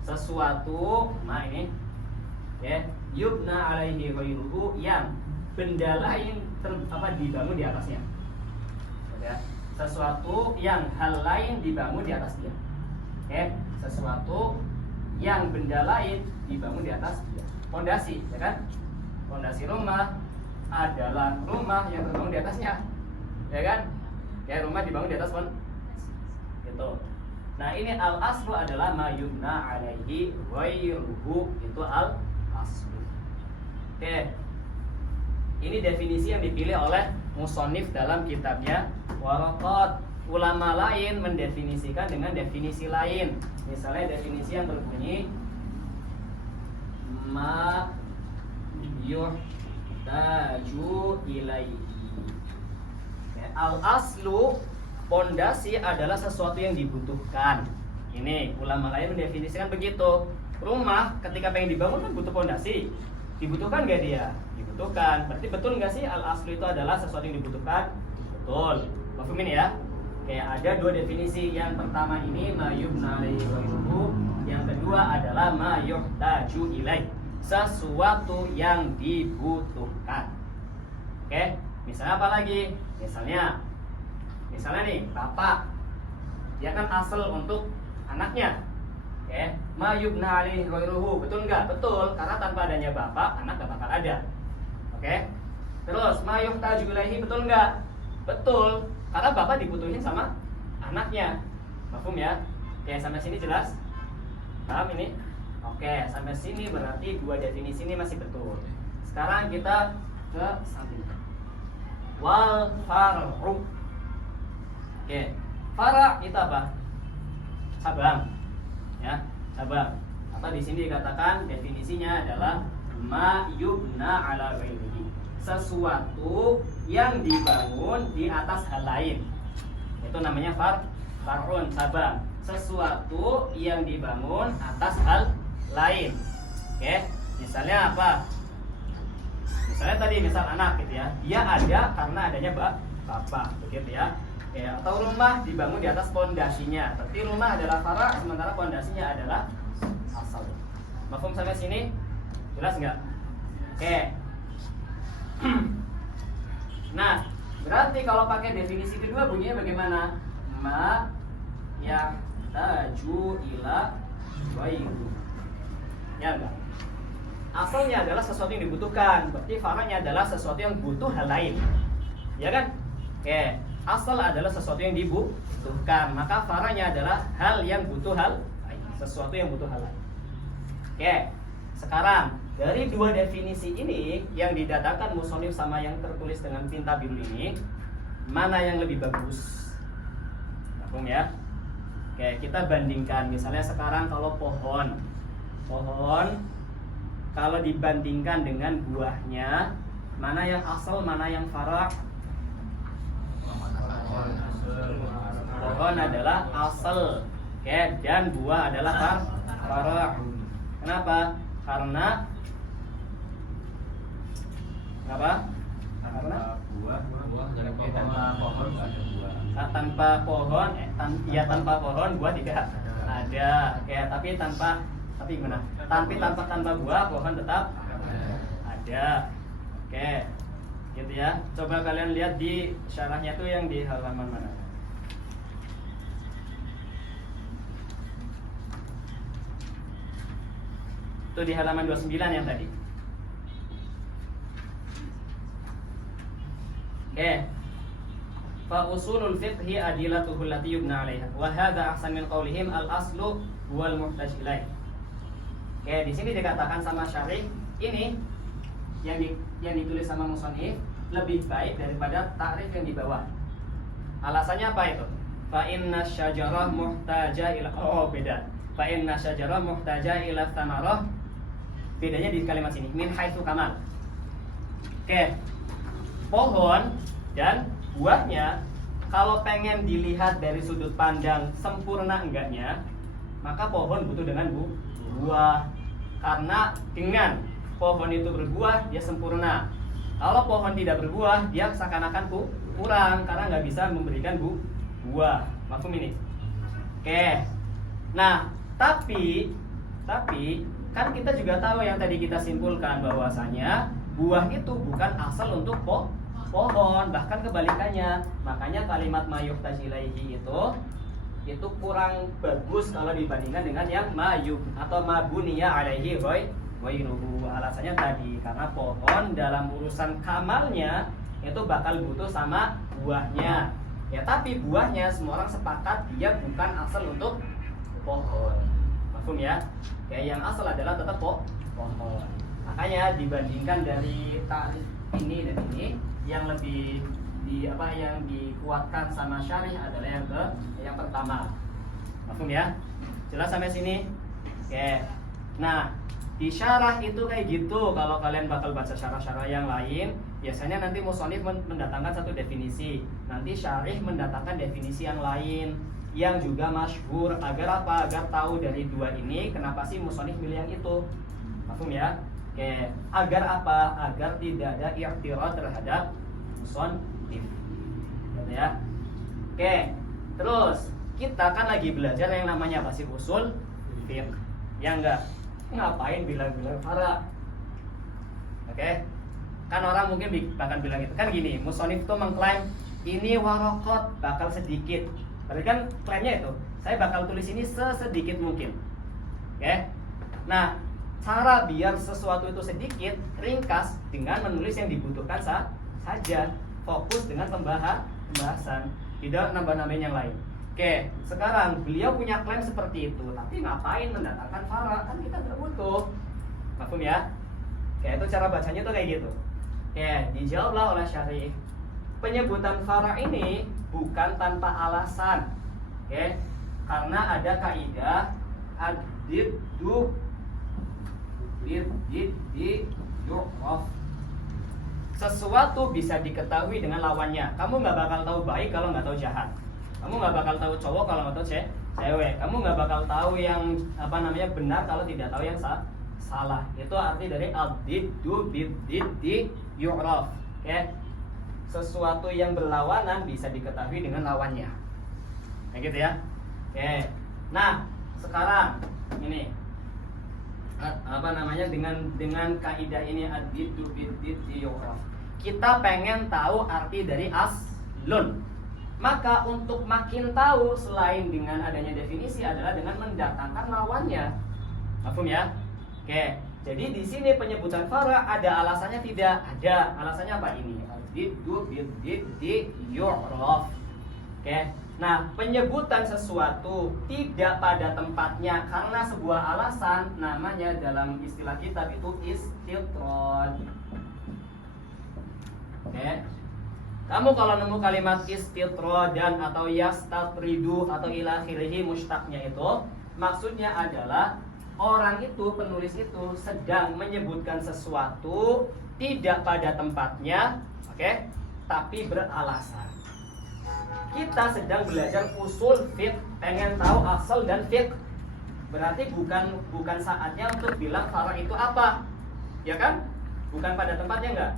Sesuatu ini ya, yubna alaihi ghairuhu yang benda lain dibangun di atasnya. Ya, sesuatu yang hal lain dibangun di atas dia. Oke, sesuatu yang benda lain dibangun di atas dia. Pondasi, ya kan? Pondasi rumah adalah rumah yang terbangun di atasnya. Ya kan? Ya, rumah dibangun di atas gitu. Nah, ini al-aslu adalah ma yubna alaihi ghairuhu, itu aslu. Oke. Ini definisi yang dipilih oleh musonif dalam kitabnya Waraqat. Ulama lain mendefinisikan dengan definisi lain. Misalnya definisi yang berbunyi ma yuhtaju ilaihi. Al aslu, pondasi adalah sesuatu yang dibutuhkan. Ini ulama lain mendefinisikan begitu. Rumah ketika pengen dibangun kan butuh pondasi. Dibutuhkan gak dia? Dibutuhkan. Berarti betul gak sih al aslu itu adalah sesuatu yang dibutuhkan? Betul. Mafhum ini ya? Kayak ada dua definisi. Yang pertama ini ma yubna alaihi ghairuhu. Yang kedua adalah ma yuhtaju ilaih, sesuatu yang dibutuhkan. Oke, misalnya apa lagi? Misalnya nih, bapak, dia kan asal untuk anaknya. Oke, ma yubna alaihi ghairuhu, betul nggak? Betul, karena tanpa adanya bapak, anak gak bakal ada. Oke, terus ma yuhtaju ilaihi, betul nggak? Betul, karena bapak dibutuhin sama anaknya. Mafhum ya? Oke, sampai sini jelas? Paham ini? Oke, sampai sini berarti dua definisi ini masih betul. Sekarang kita ke samping. Wal far'u. Oke, fara' itu apa? Cabang. Ya, cabang. Atau di sini dikatakan definisinya adalah ma yubna ala ghairihi, sesuatu yang dibangun di atas hal lain. Itu namanya far'un, cabang. Sesuatu yang dibangun atas hal lain. Oke, misalnya apa? Misalnya tadi misal anak gitu ya, dia ada karena adanya bapak, begitu ya. Oke, atau rumah dibangun di atas pondasinya. Berarti rumah adalah fara', sementara pondasinya adalah asal. Mafhum sampai sini? Jelas nggak? Oke. Nah, berarti kalau pakai definisi kedua bunyinya bagaimana? Ma yahtaju ila ghairu. Ya enggak? Asalnya adalah sesuatu yang dibutuhkan. Berarti faranya adalah sesuatu yang butuh hal lain. Ya kan? Oke, asal adalah sesuatu yang dibutuhkan. Maka faranya adalah hal yang butuh hal lain. Sesuatu yang butuh hal lain. Oke, sekarang dari dua definisi ini yang didatangkan musonif sama yang tertulis dengan tinta biru ini, mana yang lebih bagus? Paham ya? Oke, kita bandingkan. Misalnya sekarang kalau pohon kalau dibandingkan dengan buahnya, mana yang asal, mana yang fara'? Pohon adalah asal, oke, dan buah adalah fara'. Kenapa? Karena buah dari tanpa pohon nggak ada buah. Tanpa pohon buah tidak ada. Oke, tapi gimana? Tanpa buah pohon tetap ada. Oke, gitu ya. Coba kalian lihat di syarahnya tuh yang di halaman mana? Itu di halaman 29 yang tadi. Oke. Fa usulul fiqhi adilatuhu allati yubna 'alaiha wa hadha ahsan min qawlihim al-aslu huwal muhtaj ilaih. Oke, di sini dikatakan sama syarih ini yang ditulis sama musannif lebih baik daripada takrif yang di bawah. Alasannya apa itu? Fa inna syajarah muhtaja ila beda. Fa inna syajarah muhtaja ila thamarah. Bedanya di kalimat sini min haitsu kamal. Oke. Pohon dan buahnya kalau pengen dilihat dari sudut pandang sempurna enggaknya, maka pohon butuh dengan buah. Karena dengan pohon itu berbuah, dia sempurna. Kalau pohon tidak berbuah, dia seakan-akan kurang karena nggak bisa memberikan buah. Mafhum ini? Oke. Nah, tapi kan kita juga tahu yang tadi kita simpulkan bahwasanya buah itu bukan asal untuk pohon, bahkan kebalikannya. Makanya kalimat mayuhtaj ilaihi itu kurang bagus kalau dibandingkan dengan yang mayub atau mabuniya alaihi ghairuhu. Alasannya tadi karena pohon dalam urusan kamalnya itu bakal butuh sama buahnya. Ya, tapi buahnya semua orang sepakat dia bukan asal untuk pohon. Mafhum ya? Ya, yang asal adalah tetap pohon. Makanya dibandingkan dari ta'rif ini dan ini, yang lebih yang dikuatkan sama syarih adalah yang pertama. Paham ya? Jelas sampai sini? Oke. Nah, di syarah itu kayak gitu. Kalau kalian bakal baca syarah-syarah yang lain, biasanya nanti musonif mendatangkan satu definisi, nanti syarih mendatangkan definisi yang lain yang juga masyhur. Agar apa? Agar tahu dari dua ini kenapa sih musonif milih yang itu. Paham ya? Oke. Agar apa? Agar tidak ada i'tirad terhadap musonif. Gitu ya. Oke. Terus kita kan lagi belajar yang namanya apa sih? Usul fiqh. Ya enggak? Ngapain bilang-bilang far'a? Oke. Kan orang mungkin bahkan bilang gitu. Kan gini, musonif itu mengklaim ini waraqat bakal sedikit. Berarti kan klaimnya itu, saya bakal tulis ini sesedikit mungkin. Oke. Nah, cara biar sesuatu itu sedikit, ringkas dengan menulis yang dibutuhkan saja. Fokus dengan pembahasan, tidak nambah-nambahin yang lain. Oke, sekarang beliau punya klaim seperti itu, tapi ngapain mendatangkan far'a? Kan kita nggak butuh. Paham ya? Oke, itu cara bacanya tuh kayak gitu. Oke, dijawablah oleh syarih. Penyebutan far'a ini bukan tanpa alasan. Oke, karena ada kaidah ad-diddu bid-diddi yu'raf. Sesuatu bisa diketahui dengan lawannya. Kamu nggak bakal tahu baik kalau nggak tahu jahat. Kamu nggak bakal tahu cowok kalau nggak tahu cewek. Kamu nggak bakal tahu yang benar kalau tidak tahu yang salah. Itu arti dari ad-diddu bid-diddi yu'raf. Oke. Sesuatu yang berlawanan bisa diketahui dengan lawannya. Kayak gitu ya. Oke. Nah, sekarang ini dengan kaidah ini ad-diddu bid-diddi yu'raf. Kita pengen tahu arti dari aslun. Maka untuk makin tahu selain dengan adanya definisi adalah dengan mendatangkan lawannya. Paham ya? Oke. Jadi di sini penyebutan far'a ada alasannya tidak? Ada. Alasannya apa ini? Ad-diddu bid-diddi yu'raf. Oke. Nah, penyebutan sesuatu tidak pada tempatnya karena sebuah alasan, namanya dalam istilah kitab itu istitrad. Oke. Kamu kalau nemu kalimat istitradan atau yastatridu atau ila akhirih mushtaqnya itu, maksudnya adalah orang itu, penulis itu sedang menyebutkan sesuatu tidak pada tempatnya, oke, tapi beralasan. Kita sedang belajar usul fiqh, pengen tahu asal dan fiqh. Berarti bukan saatnya untuk bilang far'a itu apa, ya kan? Bukan pada tempatnya enggak?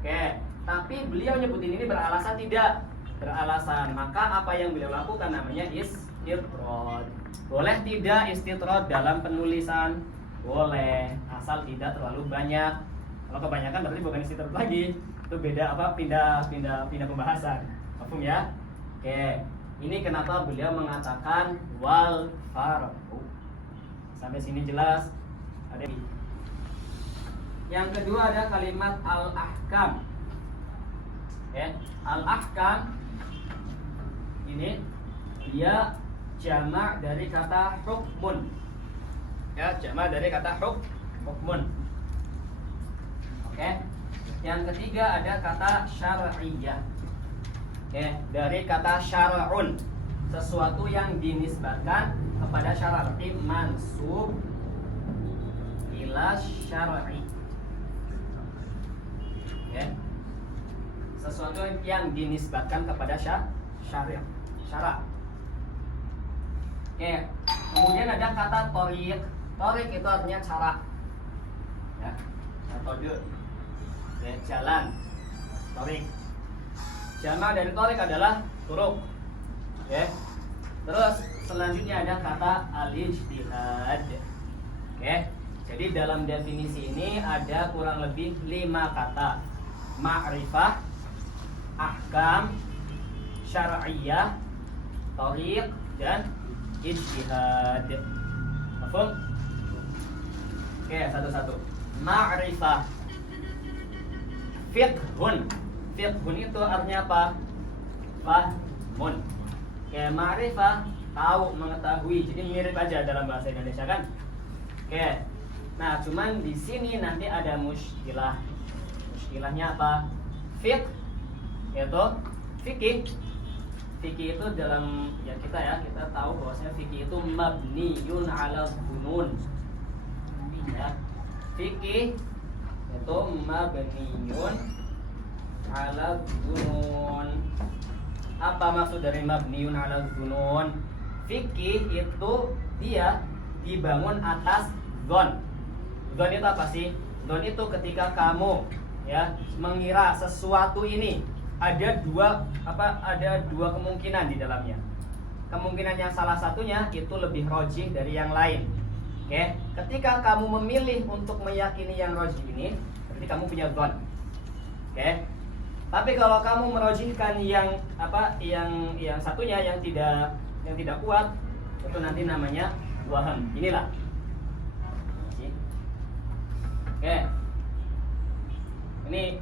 Oke. Tapi beliau nyebutin ini beralasan tidak? Beralasan. Maka apa yang beliau lakukan namanya istitrad. Boleh tidak istitrad dalam penulisan? Boleh, asal tidak terlalu banyak. Kalau kebanyakan berarti bukan istitrad lagi. Itu beda pindah pembahasan. Paham ya? Oke. Ini kenapa beliau mengatakan wal farqu. Sampai sini jelas? Ada. Yang kedua ada kalimat al-ahkam. Al-ahkam ini dia jamak dari kata hukmun. Ya, jamak dari kata hukmun. Oke. Yang ketiga ada kata syar'iyyah. Dari kata syar'un, sesuatu yang dinisbatkan kepada syar'i, mansub ila syar'i. Sesuatu yang dinisbatkan kepada syara'. Kemudian ada kata thoriq. Thoriq itu artinya cara. Ya, metode. Jalan. Thoriq. Jamak dari thoriq adalah turuq. Terus selanjutnya ada kata al-ijtihad. Jadi dalam definisi ini ada kurang lebih 5 kata. Ma'rifah, ahkam, syar'iyyah, thoriq, dan ijtihad. Paham? Oke, satu-satu. Ma'rifah. Fiqhun. Fiqhun itu artinya apa? Fahmun. Oke, ma'rifah, tahu, mengetahui. Jadi mirip aja dalam bahasa Indonesia kan? Oke. Nah, cuman di sini nanti ada muskilah. Muskilahnya apa? Fiqh, yaitu fikih. Fikih itu dalam kita tahu bahwasanya fikih itu mabniyun ala dzunun. Ya. Fikih itu mabniyun ala dzunun. Apa maksud dari mabniyun ala dzunun? Fikih itu dia dibangun atas dzon. Dzon itu apa sih? Dzon itu ketika kamu ya mengira sesuatu ini ada dua kemungkinan di dalamnya. Kemungkinan yang salah satunya itu lebih rojih dari yang lain. Oke, ketika kamu memilih untuk meyakini yang rojih ini, berarti kamu punya dzon. Oke. Tapi kalau kamu merojihkan yang satunya yang tidak kuat, itu nanti namanya waham. Inilah. Oke. Ini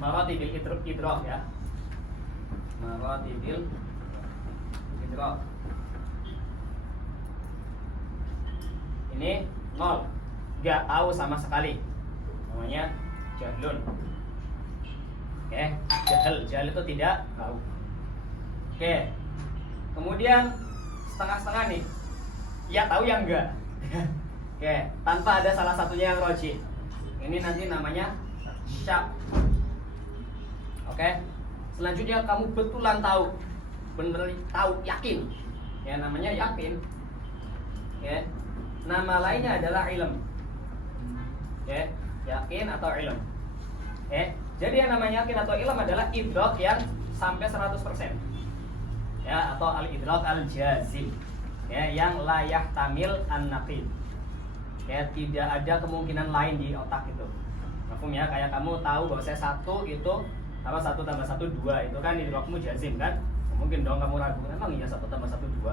maratibil idrak ya. Maratibil idrak. Ini 0. Enggak tahu sama sekali. Namanya jahlun. Oke, jahal itu tidak tahu. Oke. Kemudian setengah-setengah nih. Ya tahu yang enggak. Oke, tanpa ada salah satunya yang rojih. Ini nanti namanya syak. Oke. Selanjutnya kamu betulan tahu. Benar tahu, yakin. Ya namanya yakin. Oke. Nama lainnya adalah ilm. Oke, yakin atau ilm. Oke. Jadi yang namanya yakin atau ilm adalah idrak yang sampai 100%. Ya, atau al-idrak al-jazim. Ya, yang la yahtamil an-naqid. Ya, tidak ada kemungkinan lain di otak itu. Mafhum ya, kayak kamu tahu bahwa saya 1 itu apa 1 tambah 1 2 itu kan idrakmu jazim kan? Mungkin dong kamu ragu, emang iya 1 tambah 1 2.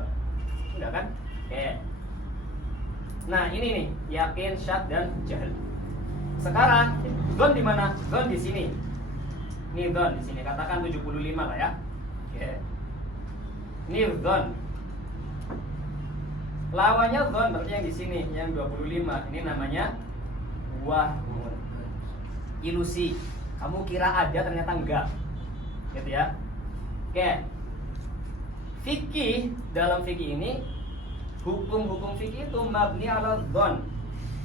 Enggak kan? Oke. Nah, ini nih, yakin, syak dan jahil. Sekarang, dzon di mana? Dzon di sini. Ini dzon di sini, katakan 75 lah ya. Oke. Ini dzon. Lawannya dzon berarti yang di sini, yang 25. Ini namanya wahmun. Ilusi. Kamu kira ada ternyata enggak. Gitu ya. Oke. Fikih, dalam fikih ini hukum-hukum fikih itu mabni ala dzon.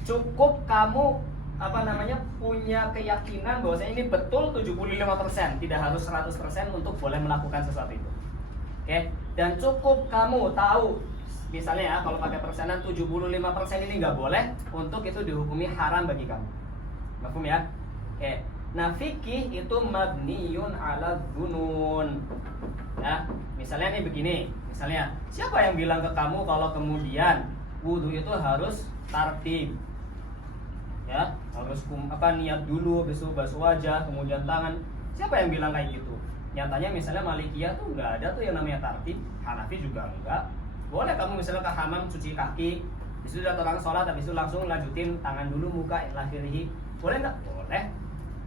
Cukup kamu punya keyakinan bahwasanya ini betul 75%, tidak harus 100% untuk boleh melakukan sesuatu itu. Oke, dan cukup kamu tahu misalnya ya kalau pakai persenan 75% ini nggak boleh, untuk itu dihukumi haram bagi kamu. Mafhum ya? Oke. Nah, fikih itu mabniun ala dzunun. Ya, misalnya nih begini. Misalnya, siapa yang bilang ke kamu kalau kemudian wudu itu harus tartib? Ya, harus niat dulu, besok basuh wajah, kemudian tangan. Siapa yang bilang kayak gitu? Nyatanya misalnya Malikiyah tuh nggak ada tuh yang namanya tartib. Hanafi juga enggak. Boleh kamu misalnya ke hamam cuci kaki, habis itu datang orang sholat, habis itu langsung lanjutin tangan dulu, muka, lahirihi. Boleh nggak? Boleh.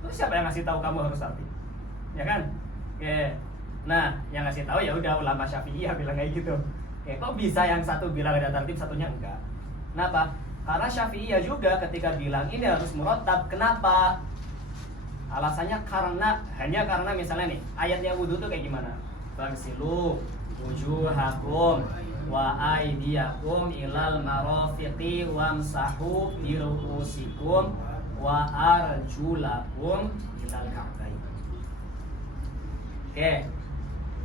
Terus siapa yang ngasih tahu kamu harus tartib? Ya kan? Oke. Nah, yang ngasih tahu ya udah ulama Syafi'iyah bilang kayak gitu. Oke, kok bisa yang satu bilang ada tartib, satunya enggak? Kenapa? Karena Syafi'iyah juga ketika bilang ini harus murattab. Kenapa? Alasannya hanya karena misalnya nih, ayatnya wudu tuh kayak gimana? Fagsilu wujuhakum wa aydiyakum ilal marafiqi wamsahu bi ru'usikum wa arjulakum ilal ka'bayn. Oke.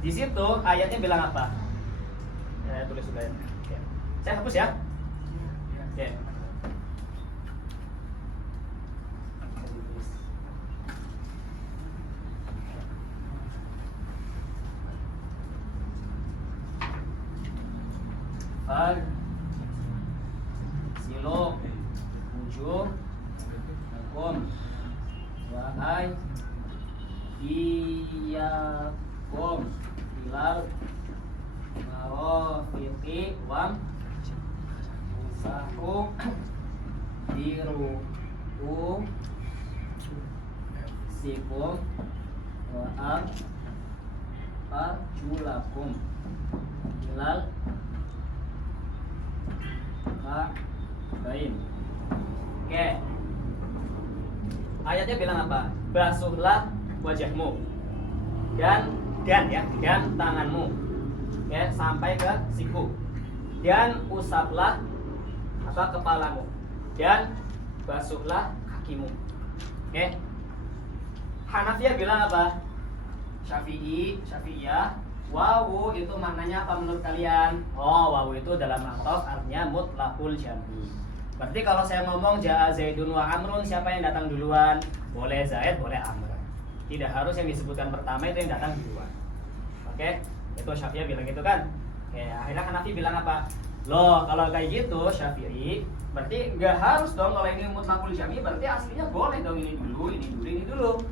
Di situ ayatnya bilang apa? Saya tulis sudah ya. Oke. Saya hapus ya. Oke. Silo wujuh hukum wa aydiyakum ilal marafiqi wam sahu biru sikum wa arjulakum ilal Baik. Oke. Ayatnya bilang apa? Basuhlah wajahmu dan tanganmu, ya, sampai ke siku, dan usaplah kepalamu, dan basuhlah kakimu. Oke. Hanafiyah bilang apa? Syafi'iyah, wawu itu maknanya apa menurut kalian? Oh, wawu itu dalam atof artinya mutlaqul jam'i. Berarti kalau saya ngomong ja'a Zaidun wa Amrun, siapa yang datang duluan? Boleh Zaid, boleh Amr. Tidak harus yang disebutkan pertama itu yang datang duluan. Oke? Itu Syafi'iyah bilang gitu kan? Oke, akhirnya Hanafi bilang apa? Loh, kalau kayak gitu Syafi'i, berarti nggak harus dong kalau ini mutlaqul jam'i, berarti aslinya boleh dong ini dulu.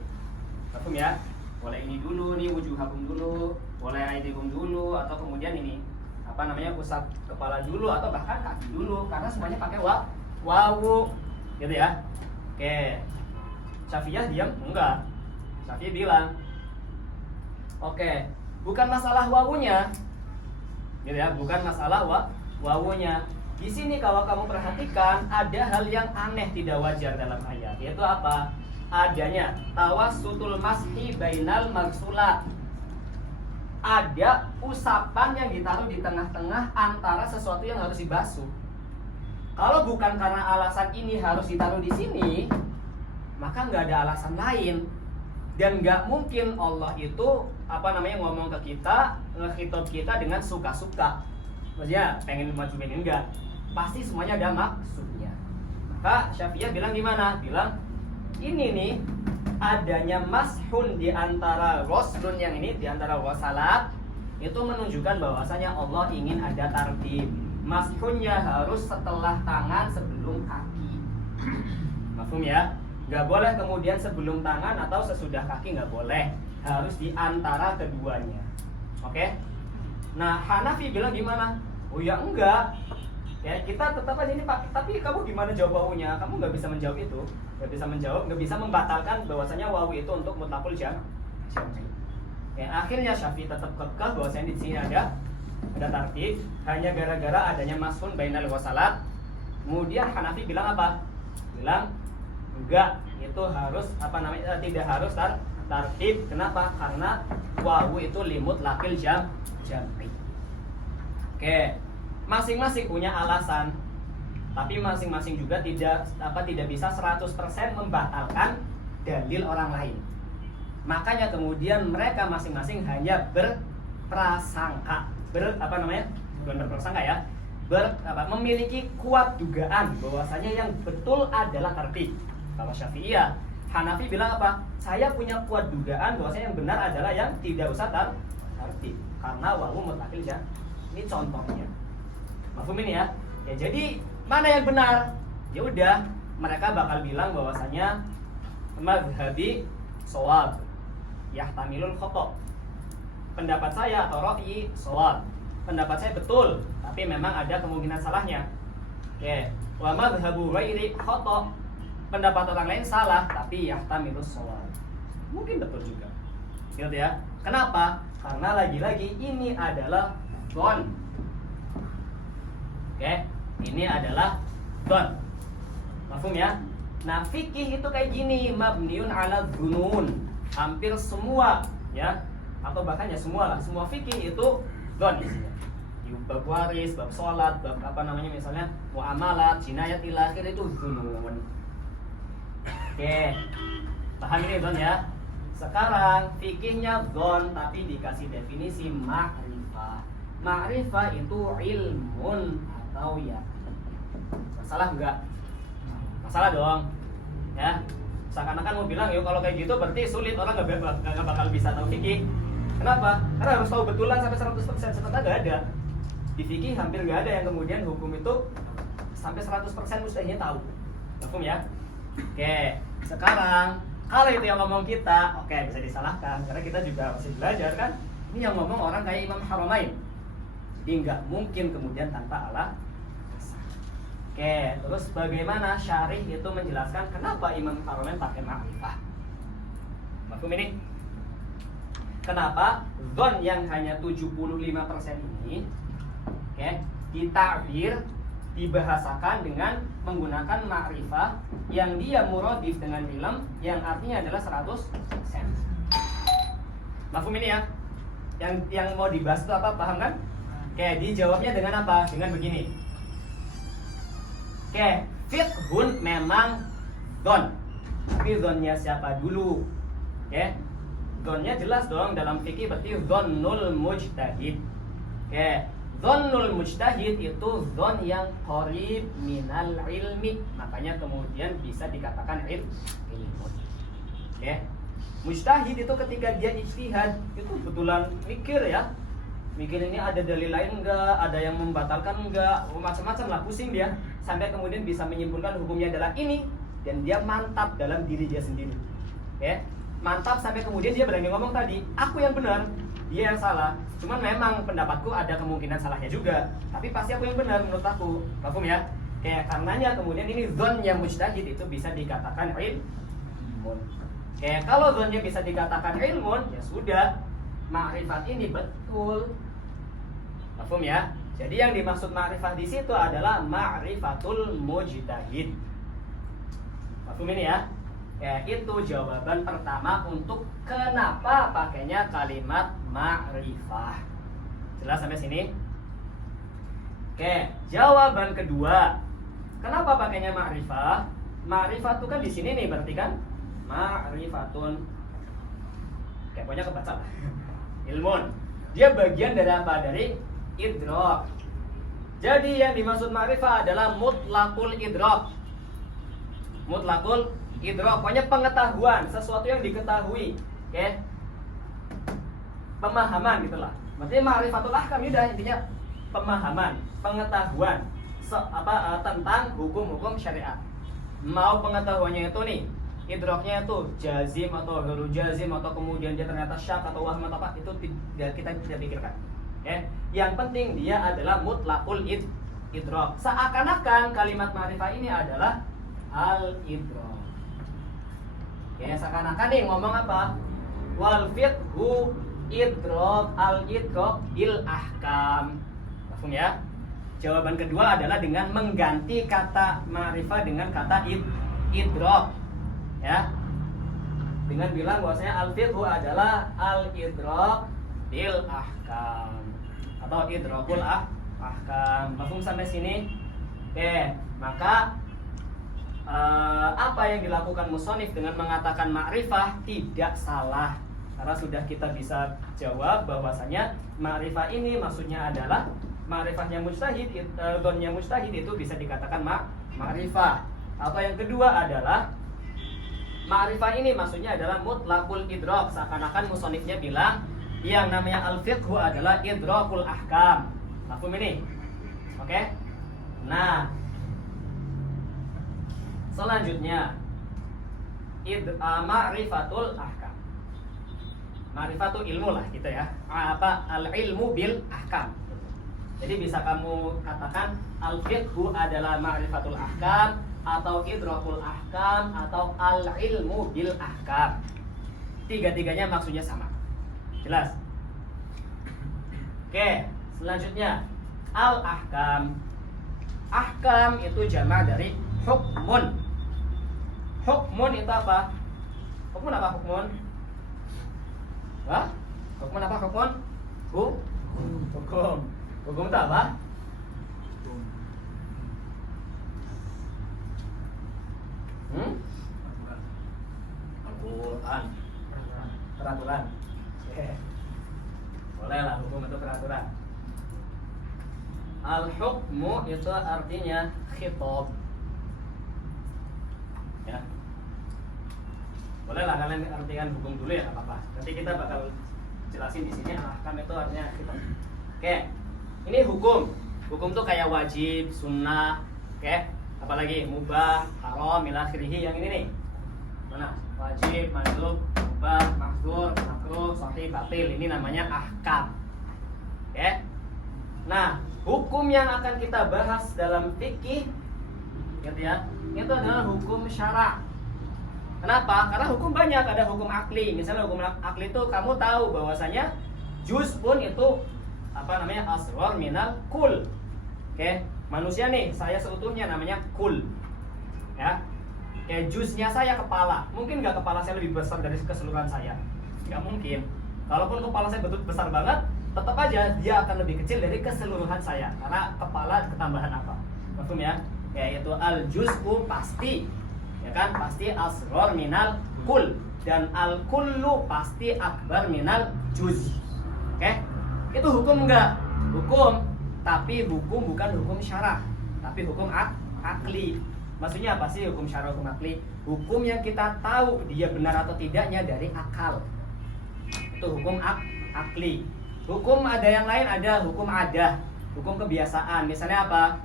Paham ya? Boleh ini dulu nih, wujuhakum dulu, boleh aidikum dulu, atau kemudian ini apa namanya, usap kepala dulu, atau bahkan kaki dulu, karena semuanya pakai wawu, gitu ya. Oke, Syafi'iyah diam? Enggak. Syafi'i bilang, oke, bukan masalah wawunya, gitu ya, bukan masalah wawunya. Di sini kalau kamu perhatikan ada hal yang aneh, tidak wajar dalam ayat, yaitu apa? Adanya tawassutul mashi bainal magsulat. Ada usapan yang ditaruh di tengah-tengah antara sesuatu yang harus dibasuh. Kalau bukan karena alasan ini harus ditaruh di sini, maka nggak ada alasan lain. Dan nggak mungkin Allah itu ngomong ke kita, ngehitob kita dengan suka-suka. Maksudnya pengen maju pengen enggak. Pasti semuanya ada maksudnya. Maka Syafi'iyah bilang gimana? Bilang ini nih, adanya mashun di antara ghuslun yang ini, di antara ghusalat, itu menunjukkan bahwasanya Allah ingin ada tartib. Mashunnya harus setelah tangan sebelum kaki. Mafhum ya? Gak boleh kemudian sebelum tangan atau sesudah kaki, gak boleh. Harus di antara keduanya. Oke? Nah, Hanafi bilang gimana? Oh ya enggak. Ya, kita tetap aja ini Pak, tapi kamu gimana jawab wawunya? Kamu nggak bisa menjawab itu, nggak bisa membatalkan bahwasanya wawu itu untuk mutlaqul jam'i. Ya, akhirnya Syafi'i tetap kekeh bahwasanya di sini ada tartib, hanya gara-gara adanya masun bainal ghusalat. Kemudian Hanafi bilang apa? Bilang enggak, itu harus tidak harus tartib. Kenapa? Karena wawu itu limutlaqil jam'i. Oke. Masing-masing punya alasan, tapi masing-masing juga tidak bisa 100% membatalkan dalil orang lain. Makanya kemudian mereka masing-masing hanya berprasangka, memiliki kuat dugaan bahwasanya yang betul adalah tartib. Kalau Syafi'iyah, Hanafi bilang apa? Saya punya kuat dugaan bahwasanya yang benar adalah yang tidak usah tartib, karena wawu mutlaqil jam'i. Ini contohnya. Mafhum ini ya? Ya, jadi mana yang benar? Ya udah, mereka bakal bilang bahwasanya mazhabi shawab, yahtamilul khata'. Pendapat saya atau ra'yi shawab. Pendapat saya betul, tapi memang ada kemungkinan salahnya. Oke, wa mazhabu ghairi khata'. Pendapat orang lain salah, tapi yahtamilus shawab. Mungkin betul juga. Gitu ya. Kenapa? Karena lagi-lagi ini adalah dhon. Oke, ini adalah dhon. Mafhum ya? Nah, fikih itu kayak gini, mabniun ala dzunun. Hampir semua ya, atau bahkan ya semua fikih itu dhon isinya. Bab waris, bab sholat, bab misalnya muamalat, jinayat ila akhir itu dzunun. Oke. Paham ini dhon ya? Sekarang fikihnya dhon tapi dikasih definisi ma'rifah. Ma'rifah itu ilmun atau ya. Masalah enggak? Masalah dong. Ya. Seakan-akan mau bilang, yuk kalau kayak gitu berarti sulit, orang nggak bakal bisa tahu fikih. Kenapa? Karena harus tahu betulan sampai 100%, sebenarnya nggak ada. Di fikih hampir nggak ada yang kemudian hukum itu sampai 100% mustahilnya tahu. Mafhum ya? Oke, sekarang kalau itu yang ngomong kita, oke, bisa disalahkan karena kita juga masih belajar kan. Ini yang ngomong orang kayak Imam Haramain. Jadi nggak mungkin kemudian tanpa alasan. Oke, terus bagaimana syarih itu menjelaskan kenapa Imam Haramain pakai ma'rifah? Mafhum ini? Kenapa dzon yang hanya 75% ini, oke, ditakbir dibahasakan dengan menggunakan ma'rifah yang dia muradif dengan ilm yang artinya adalah 100%. Mafhum ini ya? Yang mau dibahas itu apa? Paham kan? Oke, dijawabnya dengan apa? Dengan begini. Oke, fiqhun memang don. Tapi donnya siapa dulu? Oke. Donnya jelas dong dalam fikih berarti dhonnul mujtahid. Oke. Dhonnul mujtahid itu dhon yang qarib minal ilmi. Makanya kemudian bisa dikatakan ilmu. Oke. Mujtahid itu ketika dia ijtihad itu kebetulan mikir ya. Mikir ini ada dalil lain enggak, ada yang membatalkan enggak, macam-macam lah, pusing dia sampai kemudian bisa menyimpulkan hukumnya adalah ini dan dia mantap dalam diri dia sendiri. Oke. Mantap sampai kemudian dia berani ngomong tadi, aku yang benar, dia yang salah. Cuman memang pendapatku ada kemungkinan salahnya juga, tapi pasti aku yang benar menurut aku. Paham ya? Kayak karenanya kemudian ini zon yang mujtahid itu bisa dikatakan ilmun. Kayak kalau zonnya bisa dikatakan ilmun, ya sudah, ma'rifat ini betul. Paham ya? Jadi yang dimaksud ma'rifat di situ adalah ma'rifatul mujtahid. Paham ini ya? Ya, itu jawaban pertama untuk kenapa pakainya kalimat ma'rifah. Jelas sampai sini? Oke, jawaban kedua. Kenapa pakainya ma'rifah? Ma'rifah itu kan di sini nih berarti kan ma'rifatun. Kayak pokoknya kebaca lah. Ilmun. Dia bagian dari apa? Dari idrak. Jadi yang dimaksud ma'rifah adalah mutlaqul idrak. Mutlaqul idrak, pokoknya pengetahuan, sesuatu yang diketahui, oke? Pemahaman gitulah. Berarti ma'rifatul ahkam udah intinya pemahaman, pengetahuan tentang hukum-hukum syariat. Mau pengetahuannya itu nih, idraknya itu jazim atau ghairu jazim atau kemudian dia ternyata syak atau wahm atau apa, itu kita tidak pikirkan. Oke? Yang penting dia adalah mutlaqul idrak. Seakan-akan kalimat ma'rifah ini adalah al-idrak. Ya, seakan-akan nih ngomong apa? Wal fiqhu idrak al-idrak bil ahkam. Paham ya? Jawaban kedua adalah dengan mengganti kata ma'rifah dengan kata idrak. Ya. Dengan bilang bahwasanya al-fiqhu adalah al-idrak bil ahkam atau idrakul ahkam. Paham sampai sini? Oke, maka apa yang dilakukan musonif dengan mengatakan ma'rifah tidak salah, karena sudah kita bisa jawab bahwasanya ma'rifah ini maksudnya adalah ma'rifahnya mujtahid, dhonnya mujtahid itu bisa dikatakan ma'rifah. Atau yang kedua adalah ma'rifah ini maksudnya adalah mutlaqul idrak, seakan-akan musonifnya bilang yang namanya al-fiqhu adalah idrakul ahkam. Paham ini? Oke? Nah, selanjutnya ma'rifatul ahkam. Ma'rifatul ilmu lah gitu ya. Apa al-ilmu bil ahkam. Jadi bisa kamu katakan al-fiqhu adalah ma'rifatul ahkam atau idrakul ahkam atau al-ilmu bil ahkam. Tiga-tiganya maksudnya sama. Jelas? Oke, selanjutnya al-ahkam. Ahkam itu jamak dari hukmun. Hukmun itu apa? Hukmun apa hukmun? Hah? Hukmun apa hukmun? Hukum. Hukum itu apa? Al-Quran. Peraturan. Boleh lah, hukum itu peraturan. Al-hukmu itu artinya khitab. Ya. Boleh lah kalian artikan hukum dulu ya, apa-apa. Nanti kita bakal jelasin di sini ahkam itu artinya khitab. Oke. Ini hukum. Hukum tuh kayak wajib, sunnah, oke? Apalagi mubah, haram, ila akhirih. Yang ini nih. Mana? Wajib, mandub, mubah, mahdzur, makruh, sahih, batil. Ini namanya ahkam. Oke? Nah, hukum yang akan kita bahas dalam fikih gitu ya, itu adalah hukum syara'. Kenapa? Karena hukum banyak, ada hukum akli. Misalnya hukum akli itu kamu tahu bahwasanya juz pun itu apa namanya asrar minal kul. Oke? manusia nih, saya seutuhnya namanya kul. Ya. Kayak jusnya saya kepala. Mungkin nggak kepala saya lebih besar dari keseluruhan saya? Nggak mungkin. Kalaupun kepala saya betul besar banget, tetap aja dia akan lebih kecil dari keseluruhan saya. Karena kepala ketambahan apa? Maksudnya yaitu al-juz'u pasti. Ya kan? Pasti asghar minal kul. Dan al-kullu pasti akbar minal juz. Oke? Itu hukum enggak? Hukum. Tapi hukum bukan hukum syarah, tapi hukum akli. Maksudnya apa sih hukum syarah, hukum akli? Hukum yang kita tahu dia benar atau tidaknya dari akal. Itu hukum akli. Hukum ada yang lain, ada hukum adah, hukum kebiasaan. Misalnya apa?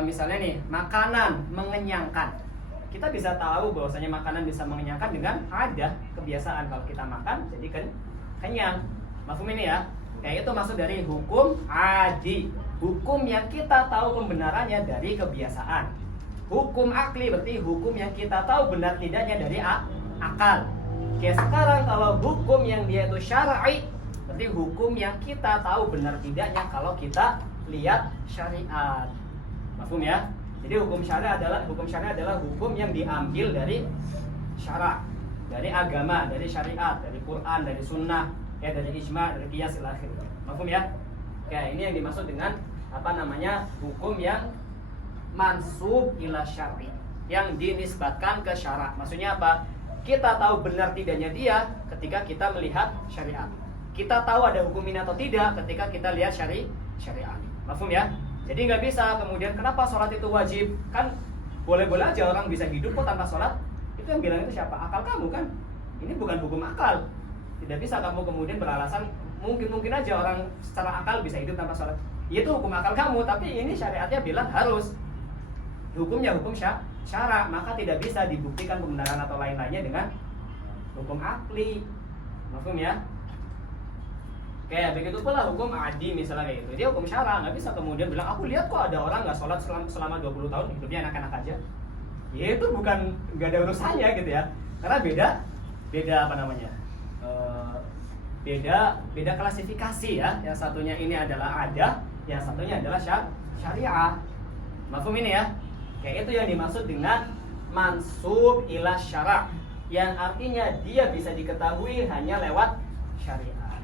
Misalnya nih, makanan mengenyangkan. Kita bisa tahu bahwasanya makanan bisa mengenyangkan dengan adah, kebiasaan. Kalau kita makan jadi kenyang. Mafhum ini ya? Kayak itu maksud dari hukum adi. Hukum yang kita tahu pembenarannya dari kebiasaan. Hukum akli berarti hukum yang kita tahu benar tidaknya dari akal. Oke, sekarang kalau hukum yang dia itu syar'i, berarti hukum yang kita tahu benar tidaknya kalau kita lihat syariat. Mafhum ya? Jadi hukum syariat adalah hukum yang diambil dari syara', dari agama, dari syariat, dari Quran, dari sunnah, ya dari ijma', dari qiyas ila akhir. Mafhum ya? Oke, ini yang dimaksud dengan hukum yang mansub ila syar'i, yang dinisbatkan ke syara'. Maksudnya apa? Kita tahu benar tidaknya dia ketika kita melihat syariat. Kita tahu ada hukum ini atau tidak ketika kita lihat syariat. Mafhum ya? Jadi nggak bisa kemudian kenapa sholat itu wajib? Kan boleh-boleh aja orang bisa hidup kok tanpa sholat. Itu yang bilang itu siapa? Akal kamu kan? Ini bukan hukum akal. Tidak bisa kamu kemudian beralasan mungkin aja orang secara akal bisa hidup tanpa sholat. Itu hukum akal kamu, tapi ini syariatnya bilang harus. Hukumnya hukum syara', maka tidak bisa dibuktikan kebenaran atau lain-lainnya dengan hukum akli. Mafhum ya? Kayak begitu pula hukum adi misalnya kayak gitu. Dia hukum syara', nggak bisa kemudian bilang aku lihat kok ada orang nggak sholat selama 20 tahun hidupnya enak-enak aja. Ya itu bukan, nggak ada urusannya gitu ya. Karena beda apa namanya? Beda klasifikasi ya. Yang satunya ini adalah adah, yang satunya adalah syariah. Mafhum ini ya? Kayak itu yang dimaksud dengan mansub ila syara', yang artinya dia bisa diketahui hanya lewat syariat.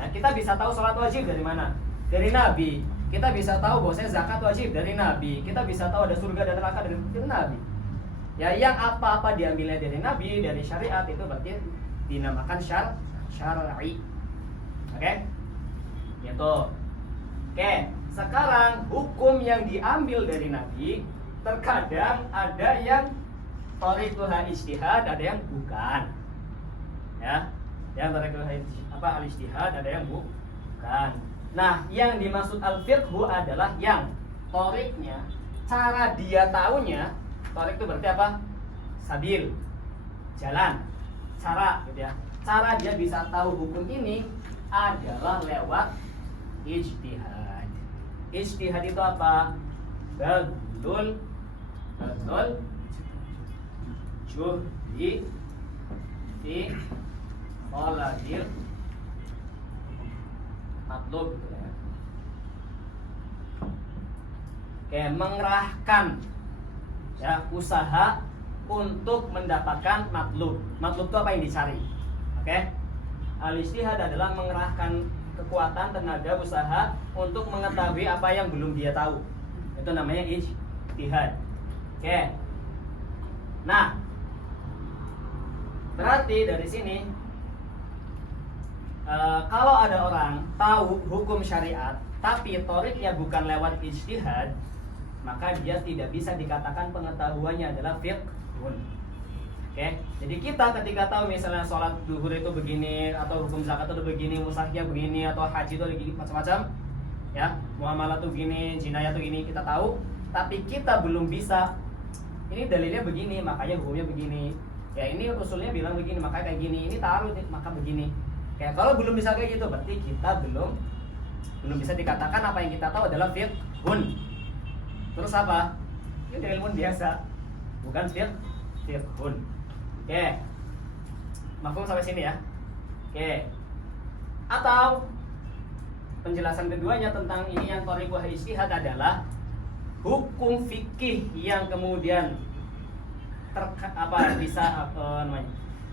Nah, kita bisa tahu sholat wajib dari mana? Dari Nabi. Kita bisa tahu bahwasanya zakat wajib dari Nabi. Kita bisa tahu ada surga dan neraka dari Nabi. Ya, yang apa-apa diambilnya dari Nabi, dari syariat, itu berarti dinamakan syar'i. Oke? Gitu. Oke, sekarang hukum yang diambil dari Nabi terkadang ada yang thariqul ijtihad, ada yang bukan. Ya. Yang thariqul al-ijtihad, ada yang bukan. Nah, yang dimaksud al-fiqhu adalah yang thariqnya, cara dia taunya. Thariq itu berarti apa? Sabil, jalan, cara gitu ya. Cara dia bisa tahu hukum ini adalah lewat ijtihad. Ijtihad itu apa? Badlul juhdi fi talabil matlub gitu ya. Kayak mengerahkan ya usaha untuk mendapatkan matlub. Matlub itu apa yang dicari? Oke? Al-ijtihad adalah mengerahkan kekuatan, tenaga, usaha untuk mengetahui apa yang belum dia tahu. Itu namanya ijtihad. Oke. Nah, berarti dari sini kalau ada orang tahu hukum syariat tapi thariqnya bukan lewat ijtihad, maka dia tidak bisa dikatakan pengetahuannya adalah fiqhun. Oke, jadi kita ketika tahu misalnya sholat duhur itu begini, atau hukum zakat itu begini, musakiyah begini, atau haji itu begini, macam-macam, ya, muamalah itu begini, jinayah itu gini, kita tahu, tapi kita belum bisa. Ini dalilnya begini, makanya hukumnya begini. Ya ini usulnya bilang begini, maka kayak gini. Ini taruh, maka begini. Kayak kalau belum bisa kayak gitu, berarti kita belum bisa dikatakan apa yang kita tahu adalah fiqhun. Terus apa? Ini ilmu biasa, bukan fiqhun. Oke, mafhum sampai sini ya. Oke. Atau penjelasan keduanya tentang ini yang thariqul ijtihad adalah hukum fikih yang kemudian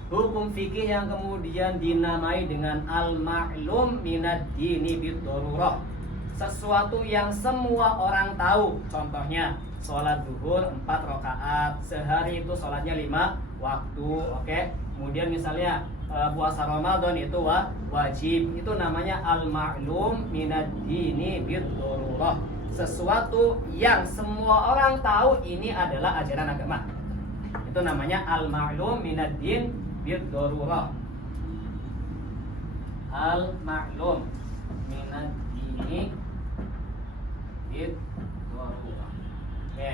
hukum fikih yang kemudian dinamai dengan al-ma'lum minad dini bid-darurah, sesuatu yang semua orang tahu. Contohnya sholat zuhur 4 rakaat, sehari itu sholatnya 5 waktu, oke. Kemudian misalnya puasa Ramadan itu wajib, itu namanya al-ma'lum minad dini bid-darurah, sesuatu yang semua orang tahu ini adalah ajaran agama. Itu namanya al-ma'lum minad din bid-darurah. Al-ma'lum minad dini bid-darurah. Oke.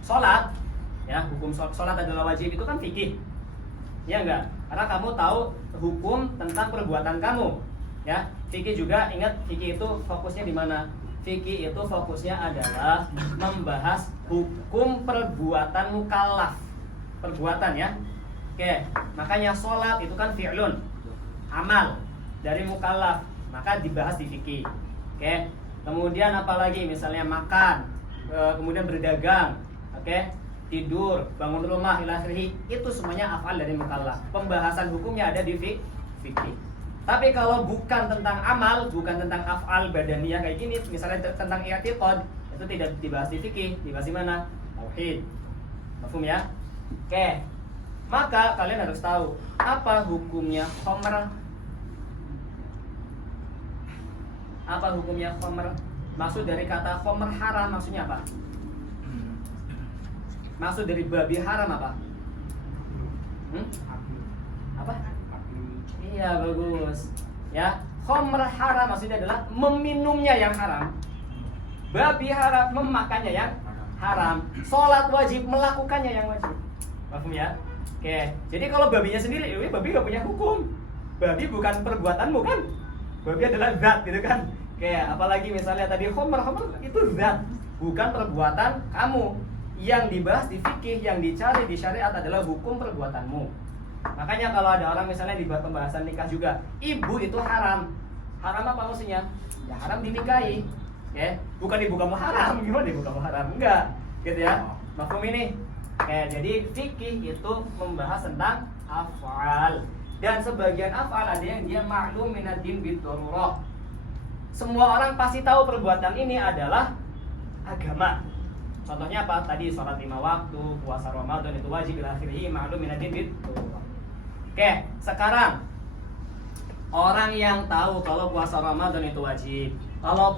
Salat, ya, hukum salat adalah wajib, itu kan fikih. Ya enggak? Karena kamu tahu hukum tentang perbuatan kamu. Ya, fikih juga, ingat fikih itu fokusnya di mana? Fikih itu fokusnya adalah membahas hukum perbuatan mukallaf. Perbuatan, ya. Oke, makanya sholat itu kan fi'lun, amal dari mukallaf, maka dibahas di fikih. Oke. Kemudian apalagi misalnya makan, kemudian berdagang, oke, tidur, bangun rumah, ila akhirih, itu semuanya af'al dari mukallaf. Pembahasan hukumnya ada di fikih. Tapi kalau bukan tentang amal, bukan tentang af'al badaniyah kayak gini, misalnya tentang i'tiqad, itu tidak dibahas di fikih, dibahas di mana? Tauhid. Mafhum ya? Oke. Maka kalian harus tahu apa hukumnya khamr. Apa hukumnya khamr? Maksud dari kata khamr haram maksudnya apa? Maksud dari babi haram apa? Apa? Iya, bagus. Ya, khamr haram maksudnya adalah meminumnya yang haram. Babi haram memakannya yang haram. Sholat wajib melakukannya yang wajib. Paham ya? Oke. Jadi kalau babinya sendiri, babi gak punya hukum. Babi bukan perbuatanmu kan? Babi adalah zat gitu kan? Oke, apalagi misalnya tadi khamr itu zat, bukan perbuatan kamu. Yang dibahas di fikih, yang dicari di syariat adalah hukum perbuatanmu. Makanya kalau ada orang misalnya di pembahasan nikah juga, ibu itu haram. Haram apa maksudnya? Ya haram dinikahi. Ya, bukan ibu kamu haram, gimana ibu kamu haram? Enggak, gitu ya. Mafhum ini? Jadi fikih itu membahas tentang af'al. Dan sebagian af'al ada yang dia ma'lum minad din bid-darurah. Semua orang pasti tahu perbuatan ini adalah agama. Contohnya apa? Tadi sholat 5 waktu, puasa Ramadan itu wajib, ila akhirih, ma'lum minad din bid-darurah. Oke, sekarang orang yang tahu kalau puasa Ramadan itu wajib, kalau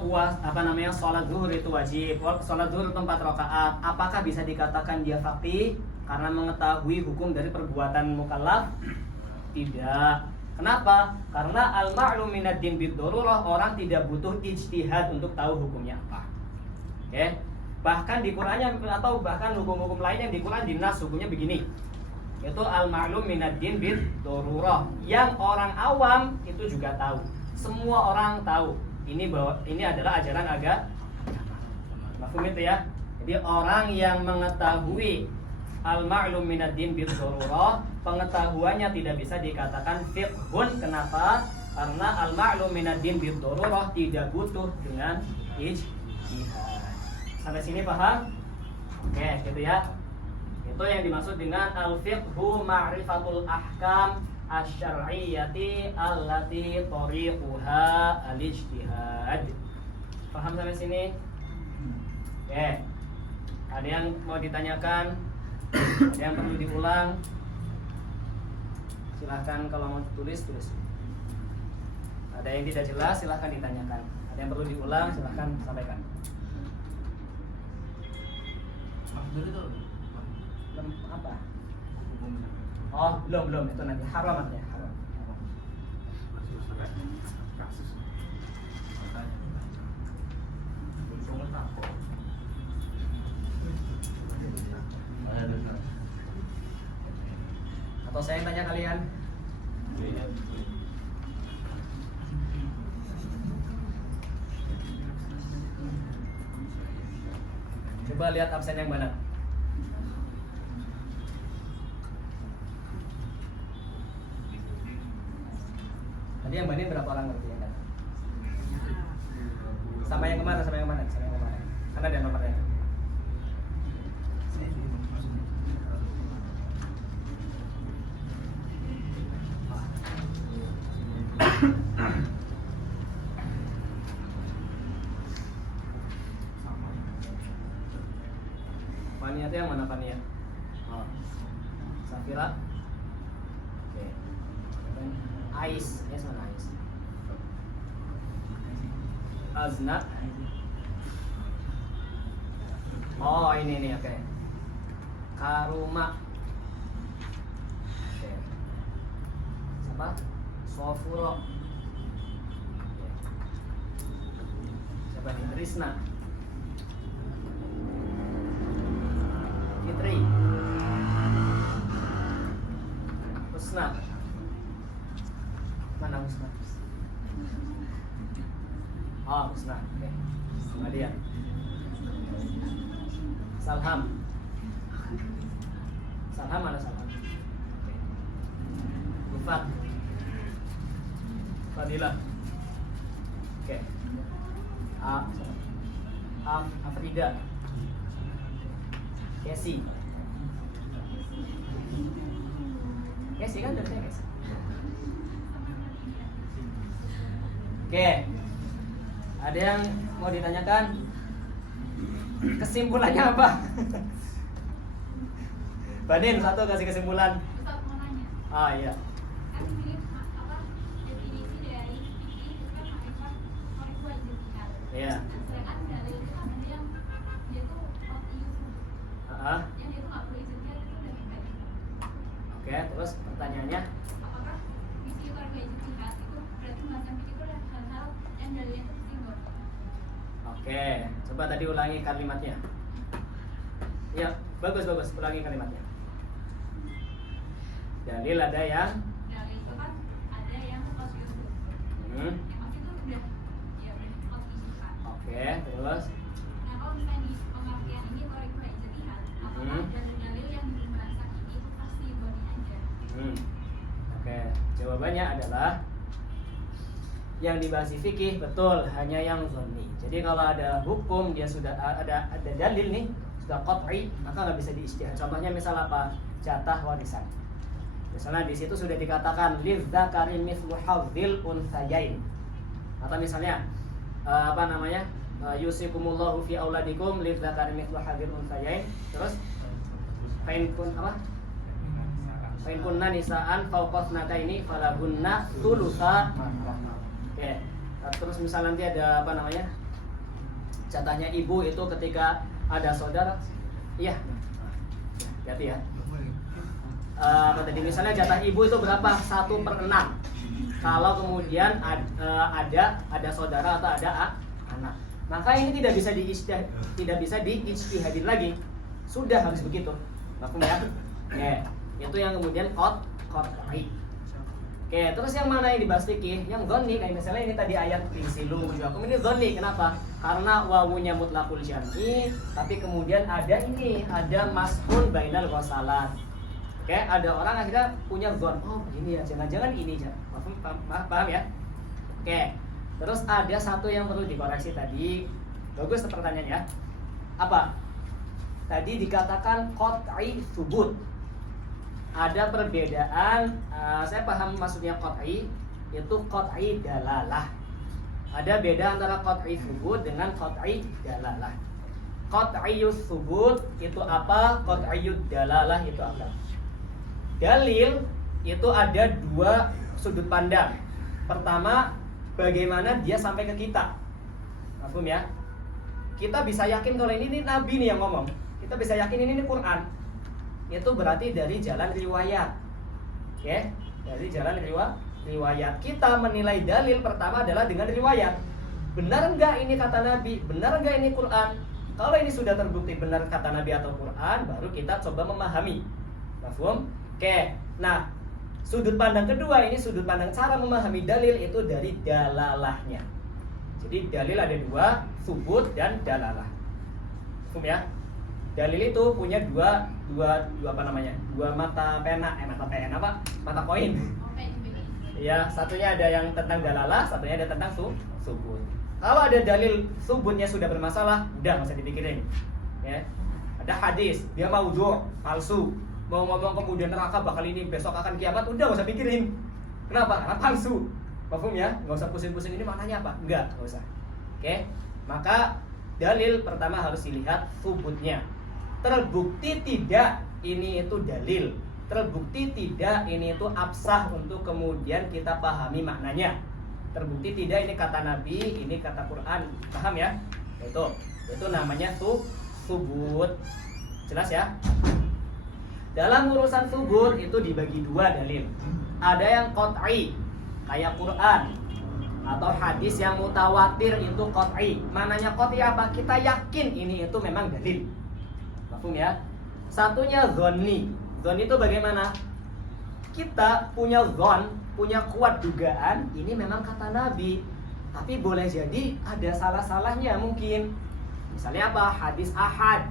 sholat zuhur itu wajib, sholat zuhur itu 4 rakaat, apakah bisa dikatakan dia faqih karena mengetahui hukum dari perbuatan mukallaf? Tidak. Kenapa? Karena al-ma'lum minad din bid-darurah, orang tidak butuh ijtihad untuk tahu hukumnya apa. Oke. Bahkan di Qur'annya atau bahkan hukum-hukum lain yang di Qur'an dinas hukumnya begini. Itu al-ma'lum minad din bid-darurah. Yang orang awam itu juga tahu. Semua orang tahu. Ini adalah ajaran agama. Mafhum itu ya. Jadi orang yang mengetahui al-ma'lum minad din bid-darurah, pengetahuannya tidak bisa dikatakan fiqhun. Kenapa? Karena al-ma'lum minad din bid-darurah tidak butuh dengan ijtihad. Sampai sini paham? Oke, gitu ya. Itu yang dimaksud dengan al-fiqhu ma'rifatul ahkam asy-syar'iyyati allati tariquha al-ijtihad. Paham sampai sini? Oke. Ada yang mau ditanyakan? Ada yang perlu diulang? Silahkan kalau mau tulis. Ada yang tidak jelas silahkan ditanyakan. Ada yang perlu diulang silahkan sampaikan. Apa? Oh, belum itu nanti haram ya, haram. Atau saya yang tanya kalian? Coba lihat absen yang mana? Tadi yang banding berapa orang ngerti yang datang? Sama yang kemarin. Kan Mana ada nomornya? Paniatnya yang mana paniat? Oh. Safira. Oke. Ais, yes mana Ais? Azna. Oh ini oke. Karuma. Oke. Siapa? Sofuro. Oke. Siapa nih? Trisna. Fitri. Husna. Mana Husna? Oh, Husna. Oke. Sama dia. Salham. Salham mana Salham? Oke. Rufat. Fadila. Oke. Afrida. Casey. Casey kan udah saya Casey. Oke. Ada yang mau ditanyakan? Kesimpulannya apa? Banin satu kasih kesimpulan. Ustaz mau nanya. Ah iya. Kan ini apa definisi dari fikih itu kan ma'rifat wal ijtihad. Iya. Sedangkan dalil itu kan ada yang dia tuh qat'iyyu. Yang dia tuh nggak perlu ijtihad itu udah kayak gitu. Oke, terus pertanyaannya? Apakah fikih itu harus ijtihad itu berarti pembahasan fikih itu adalah hal-hal yang dalilnya itu tersinggung. Oke, coba tadi ulangi kalimatnya. Ya, bagus, ulangi kalimatnya. Dalil ada yang Dalil itu kan ada yang qat'iyyu. hmm. Yang maksud itu udah ya udah qat'iyyu kan. Oke, terus Nah kalau misalnya di pengertian ini thariqah ijtihad, apakah dalil-dalil yang di pembahasan ini itu pasti boni aja? Oke, jawabannya adalah yang dibahas di fikih betul hanya yang zonni. Jadi kalau ada hukum dia sudah ada dalil nih sudah qat'i maka nggak bisa diijtihad. Contohnya misal apa? Jatah warisan. Misalnya di situ sudah dikatakan lidzakari mithlu hadzil unthayain. Atau misalnya apa namanya? Yusikumullahu fi auladikum lidzakari mithlu hadzil unthayain. Terus fain kun apa? Fain kunna nisaan fawqa thnataini falahunna thulutsa ma tarak. Oke. Terus misal nanti ada apa namanya? Jatahnya ibu itu ketika ada saudara. Iya. Hati ya. Apa tadi misalnya jatah ibu itu berapa? 1/6. Kalau kemudian ada saudara atau ada anak. Maka ini tidak bisa diijtihadin lagi. Sudah harus begitu. Paham ya? Oke. Itu yang kemudian qat'i. Oke, terus yang mana yang dibahas fikih? Yang dhonni, kayak misalnya ini tadi ayat isilu wujuhakum ini dhonni. Kenapa? Karena wawunya mutlaqul syar'i, tapi kemudian ada maskun bainal ghasalat. Oke, ada orang akhirnya punya dhon. Oh, begini ya, jangan-jangan ini ya. Paham ya? Oke. Terus ada satu yang perlu dikoreksi tadi. Bagus pertanyaannya. Apa? Tadi dikatakan qat'i tsubut. Ada perbedaan, saya paham maksudnya qat'i itu qat'i dalalah. Ada beda antara qat'i tsubut dengan qat'i dalalah. Qat'iyus tsubut itu apa? Qat'iyud dalalah itu apa? Dalil itu ada dua sudut pandang. Pertama, bagaimana dia sampai ke kita. Paham ya? Kita bisa yakin kalau ini Nabi nih yang ngomong. Kita bisa yakin ini Quran. Itu berarti dari jalan riwayat. Oke, dari jalan riwayat. Kita menilai dalil pertama adalah dengan riwayat. Benar enggak ini kata Nabi? Benar enggak ini Quran? Kalau ini sudah terbukti benar kata Nabi atau Quran, baru kita coba memahami. Mafhum? Oke. Nah, sudut pandang kedua ini sudut pandang cara memahami dalil itu dari dalalahnya. Jadi dalil ada dua, subut dan dalalah. Mafhum ya? Dalil itu punya dua apa namanya? Dua mata koin. Ya, satunya ada yang tentang dalalah, satunya ada tentang subut. Kalau ada dalil subutnya sudah bermasalah, udah nggak usah dipikirin. Ya. Ada hadis, dia maudhu', palsu. Mau ngomong kemudian neraka bakal ini, besok akan kiamat, udah nggak usah pikirin. Kenapa? Karena palsu. Paham ya? Nggak usah pusing-pusing ini maknanya apa? Nggak usah. Oke? Maka dalil pertama harus dilihat subutnya. Terbukti tidak ini itu dalil. Terbukti tidak ini itu absah untuk kemudian kita pahami maknanya. Terbukti tidak ini kata Nabi, ini kata Quran. Paham ya? Itu namanya subut. Jelas ya? Dalam urusan subut itu dibagi dua dalil. Ada yang qat'i kayak Quran atau hadis yang mutawatir itu qat'i. Mananya qat'i apa? Kita yakin ini itu memang dalil. Paham ya? Satunya dzanni. Dzanni itu bagaimana? Kita punya dzan, punya kuat dugaan ini memang kata Nabi. Tapi boleh jadi ada salah-salahnya mungkin. Misalnya apa? Hadis ahad.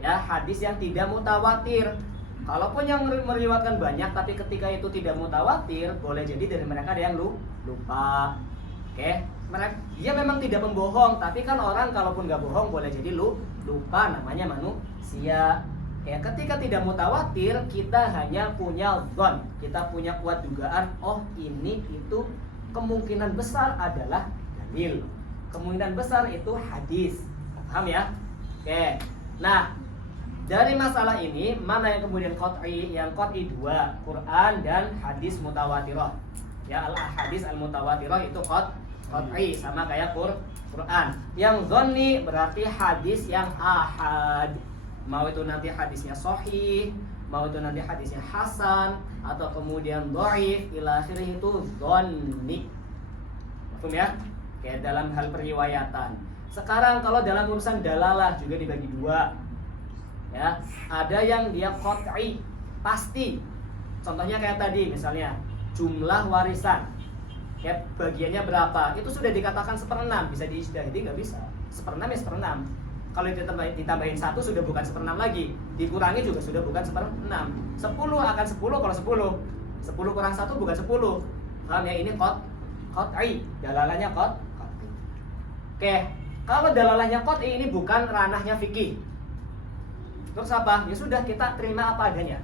Ya, hadis yang tidak mutawatir. Kalaupun yang meriwayatkan banyak tapi ketika itu tidak mutawatir, boleh jadi dari mereka ada yang lupa. Oke, dia memang tidak membohong, tapi kan orang kalaupun nggak bohong boleh jadi lupa, namanya manusia. Ya, ketika tidak mutawatir, kita hanya punya dzan, kita punya kuat dugaan, oh ini itu kemungkinan besar adalah dalil. Kemungkinan besar itu hadis. Paham ya? Oke. Nah, dari masalah ini, mana yang kemudian qat'i? Yang qat'i dua, Quran dan hadis mutawatirah. Ya, al-hadis al-mutawatirah itu qat'i sama kayak Quran. Yang dzanni berarti hadis yang ahad. Mau itu nanti hadisnya sahih, mau itu nanti hadisnya hasan atau kemudian dhaif ila akhirih itu dzanni. Paham ya? Kayak dalam hal periwayatan. Sekarang kalau dalam urusan dalalah juga dibagi dua. Ya, ada yang dia qat'i, pasti. Contohnya kayak tadi misalnya jumlah warisan. Ya, bagiannya berapa? Itu sudah dikatakan 1/6, bisa diijtihadi nggak bisa. 1/6 ya 1/6. Kalau ditambahin 1 sudah bukan 1/6 lagi. Dikurangi juga sudah bukan 1/6. 10 akan 10 kalau 10. 10 kurang 1 bukan 10. Paham ya? Ini qat'i, dalalahnya qat'i. Oke, kalau dalalahnya qat'i ini bukan ranahnya fikih. Terus apa? Ya sudah, kita terima apa adanya.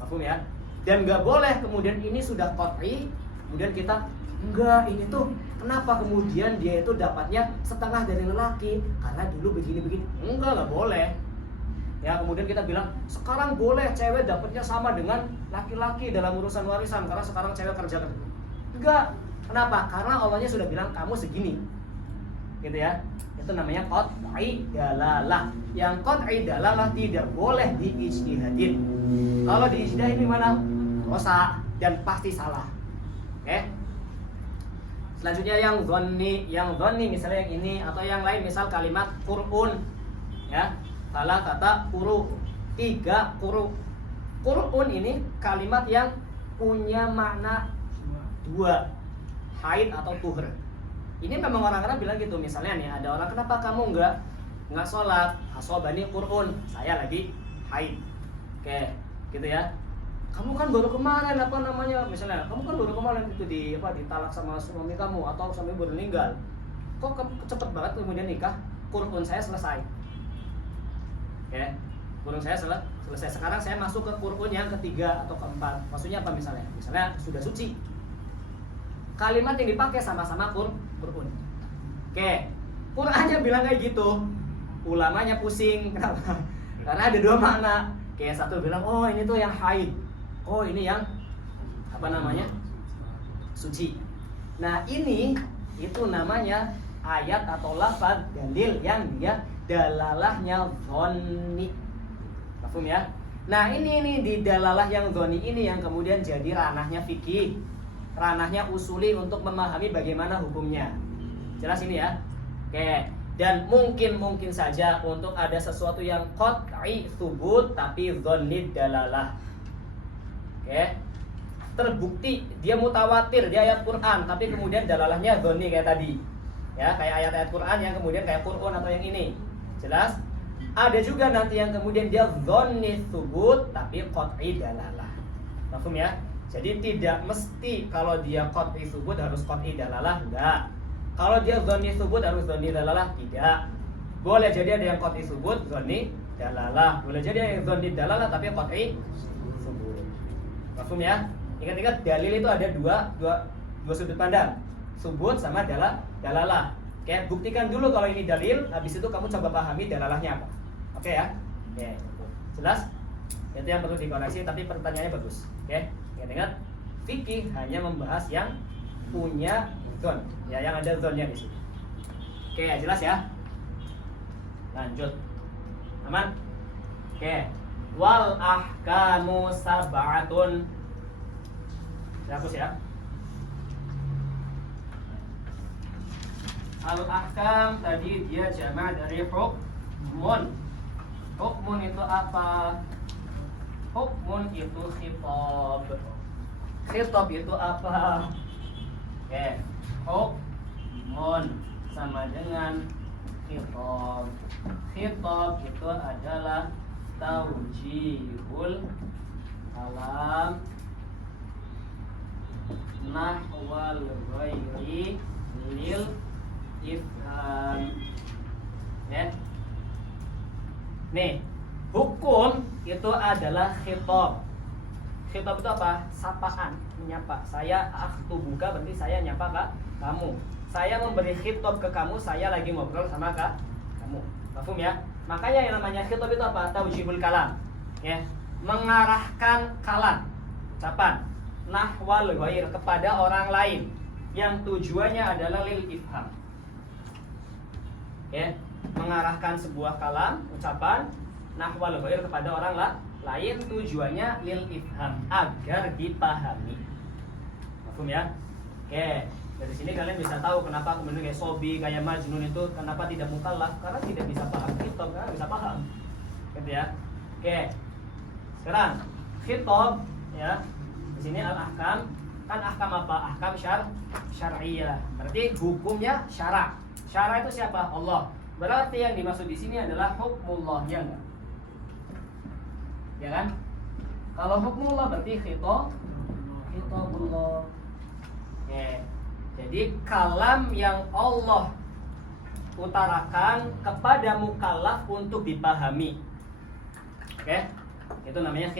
Paham ya? Dan nggak boleh kemudian ini sudah qat'i, kemudian kita enggak, ini tuh kenapa kemudian dia itu dapatnya setengah dari lelaki karena dulu begini-begini. Nggak boleh. Ya, kemudian kita bilang sekarang boleh cewek dapatnya sama dengan laki-laki dalam urusan warisan karena sekarang cewek kerja. Enggak. Kenapa? Karena Allahnya sudah bilang kamu segini. Gitu ya. Itu namanya qat'i dalalah. Yang qat'i dalalah tidak boleh diijtihadin. Kalau diijtihadin mana? Dosa dan pasti salah. Oke? Selanjutnya yang dzanni misalnya yang ini atau yang lain, misal kalimat qur'un. Ya. Salah kata quru. 3 quru. Qur'un ini kalimat yang punya makna 2. Haid atau tuhur. Ini memang orang-orang bilang gitu. Misalnya nih ada orang, kenapa kamu nggak sholat? Asobani qur'un, saya lagi haid. Oke, gitu ya. Kamu kan baru kemarin misalnya kamu kan baru kemarin itu ditalak sama suami kamu atau suami baru meninggal. Kok cepet banget kemudian nikah? Qur'un saya selesai. Oke, qur'un saya selesai. Sekarang saya masuk ke qur'un yang ketiga atau keempat. Maksudnya apa misalnya? Misalnya sudah suci. Kalimat yang dipakai sama-sama Qur'un. Oke, Qur'annya bilang kayak gitu. Ulamanya pusing. Kenapa? Karena ada 2 makna. Kayak satu bilang, oh ini tuh yang haid. Oh ini yang suci. Nah ini itu namanya ayat atau lafaz dalil yang dia dalalahnya dzanni. Paham ya? Nah ini di dalalah yang dzanni ini yang kemudian jadi ranahnya fikih. Ranahnya usuli untuk memahami bagaimana hukumnya. Jelas ini ya? Oke. Dan mungkin saja untuk ada sesuatu yang qat'i tsubut tapi dzanni dalalah. Oke. Terbukti dia mutawatir, dia ayat Quran tapi kemudian dalalahnya dzanni kayak tadi. Ya, kayak ayat-ayat Quran yang kemudian kayak Quran atau yang ini. Jelas? Ada juga nanti yang kemudian dia dzanni tsubut tapi qat'i dalalah. Paham ya? Jadi tidak mesti kalau dia qat'i tsubut harus qat'i dalalah, enggak. Kalau dia dzanni subut harus dzanni dalalah? Tidak. Boleh jadi ada yang qat'i subut, dzanni dalalah. Boleh jadi ada yang dzanni dalalah tapi qat'i subut. Mafhum ya? Ingat-ingat dalil itu ada dua sudut pandang. Subut sama dalalah. Oke, buktikan dulu kalau ini dalil, habis itu kamu coba pahami dalalahnya apa. Oke ya? Oke, jelas? Itu yang perlu dikoreksi, tapi pertanyaannya bagus. Oke, ingat-ingat fikih hanya membahas yang punya zon, ya, yang ada zonnya di sini. Oke, jelas ya? Lanjut, aman? Oke, wal ahkamu sab'atun. Hapus ya. Al ahkam tadi dia jama' dari hukmun. Hukmun itu apa? Hukmun itu khitab. Khitab itu apa? Oke, hukmun sama dengan khitab. Khitab itu adalah taujihul kalam nahwal ghairi lil ifham. Ya. Nih, hukum itu adalah khitab. Khitab itu apa? Sapaan, menyapa. Saya akhtubuka berarti saya nyapa kamu. Saya memberi khitab ke kamu, saya lagi ngobrol sama kamu. Paham ya? Makanya yang namanya khitab itu apa? Taujihul kalam. Ya, mengarahkan kalam, ucapan nahwal ghair kepada orang lain yang tujuannya adalah lil ifham. Ya, mengarahkan sebuah kalam, ucapan nahwal ghair kepada orang lain tujuannya lil ifham, agar dipahami. Paham ya? Oke, dari sini kalian bisa tahu kenapa kemudian kayak Sobi, kayak Majnun itu kenapa tidak mukallaf, karena tidak bisa paham khitab, karena bisa paham. Gitu ya. Oke. Sekarang khitab ya. Di sini al-ahkam, kan ahkam apa? Ahkam syar'iyah. Berarti hukumnya syara'. Syara' itu siapa? Allah. Berarti yang dimaksud di sini adalah hukmullah, ya enggak? Ya kan? Kalau hukmullah berarti khitabullah. Oke. Jadi kalam yang Allah utarakan kepada mukallaf untuk dipahami. Oke? Itu namanya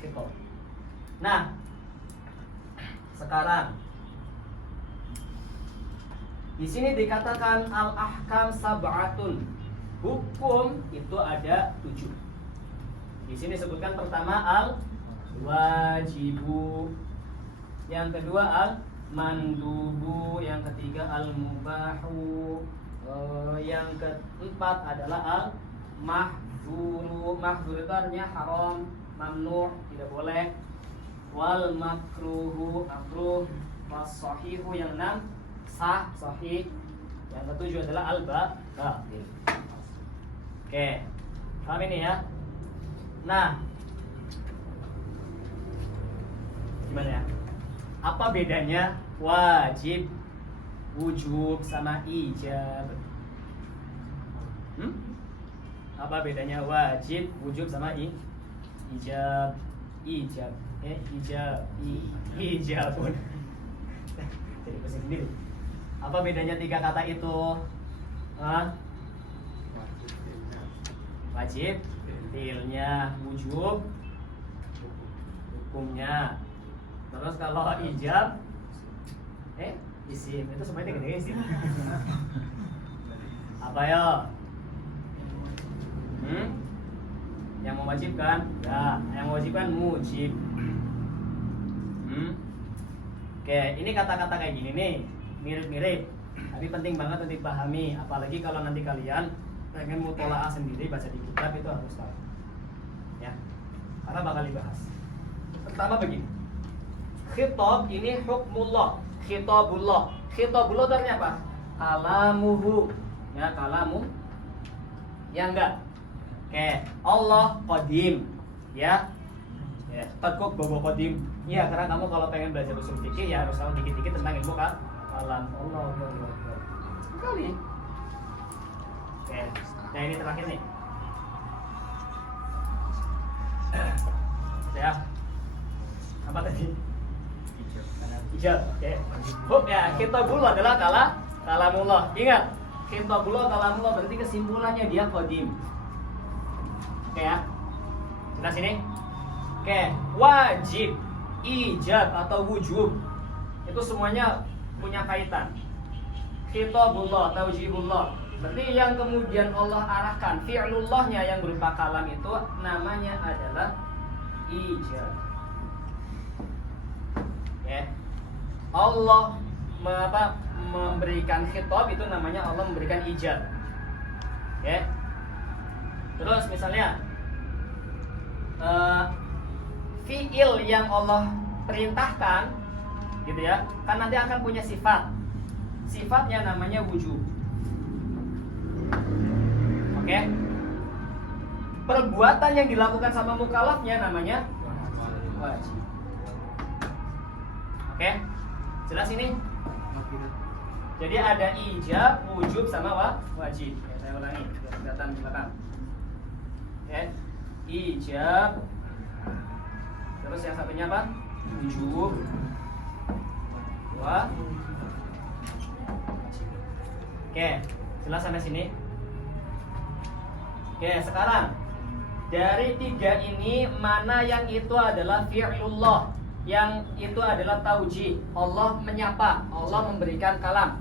khitab. Nah, sekarang di sini dikatakan al-ahkam sab'atun. Hukum itu ada 7. Di sini disebutkan pertama al-wajibu, yang kedua al-mandubu, yang ketiga al-mubahu, yang keempat adalah al-mahdzuru. Mahdzur itu artinya haram, mamnu', tidak boleh. Wal makruhu, makruh. Was sahihu, yang 6 sah, sahih. Yang ketujuh adalah al-batil. Oke, paham ini ya? Nah, gimana ya? Apa bedanya wajib, wujub sama ijab? Apa bedanya wajib, wujub sama ijab? Ijab pun jadi pusing sendiri. Apa bedanya 3 kata itu? Wajib fiilnya, wujub hukumnya. Terus kalau ijab isim, itu semuanya gede isim. Apa ya? Yang mewajibkan? Ya, yang mewajibkan mujib. Oke, ini kata-kata kayak gini nih, mirip-mirip, tapi penting banget untuk dipahami. Apalagi kalau nanti kalian pengen mutola'ah sendiri, baca di kitab, itu harus tahu. Ya, karena bakal dibahas. Pertama begini, khitab ini hukmullah, khitabullah. Khitabullah itu artinya apa? Kalamuhu, ya, kalamu. Ya enggak? Oke, Allah qadim, ya. Ya, takut bobo qadim. Iya, karena kamu kalau pengen belajar usul fikih ya harus tahu dikit-dikit tentang ilmu kalam. Allah sekali. Oke, nah ini terakhir nih. Ya, apa tadi? Ijab. Oke. Ya, kitabullah adalah kalamullah. Ingat, khitabullah kalamullah berarti kesimpulannya dia qadim. Oke ya. Kita sini. Oke, wajib, ijab atau wujub itu semuanya punya kaitan. Khitabullah, taujibullah. Berarti yang kemudian Allah arahkan fi'lullahnya yang berupa kalam itu namanya adalah ijab. Ya. Allah memberikan khitab itu namanya Allah memberikan ijab. Ya. Terus misalnya fi'il yang Allah perintahkan gitu ya, kan nanti akan punya sifat. Sifatnya namanya wujub. Oke. Perbuatan yang dilakukan sama mukallafnya namanya wajib. Oke. Jelas ini? Jadi ada ijab, wujub sama wajib. Ya, saya ulangi biar kelihatan di belakang. Oke. Ijab. Terus yang satunya apa? Wujub. Oke, jelas sampai sini. Oke, sekarang dari tiga ini mana yang itu adalah fi'lullah, yang itu adalah tauji, Allah menyapa, Allah memberikan kalam.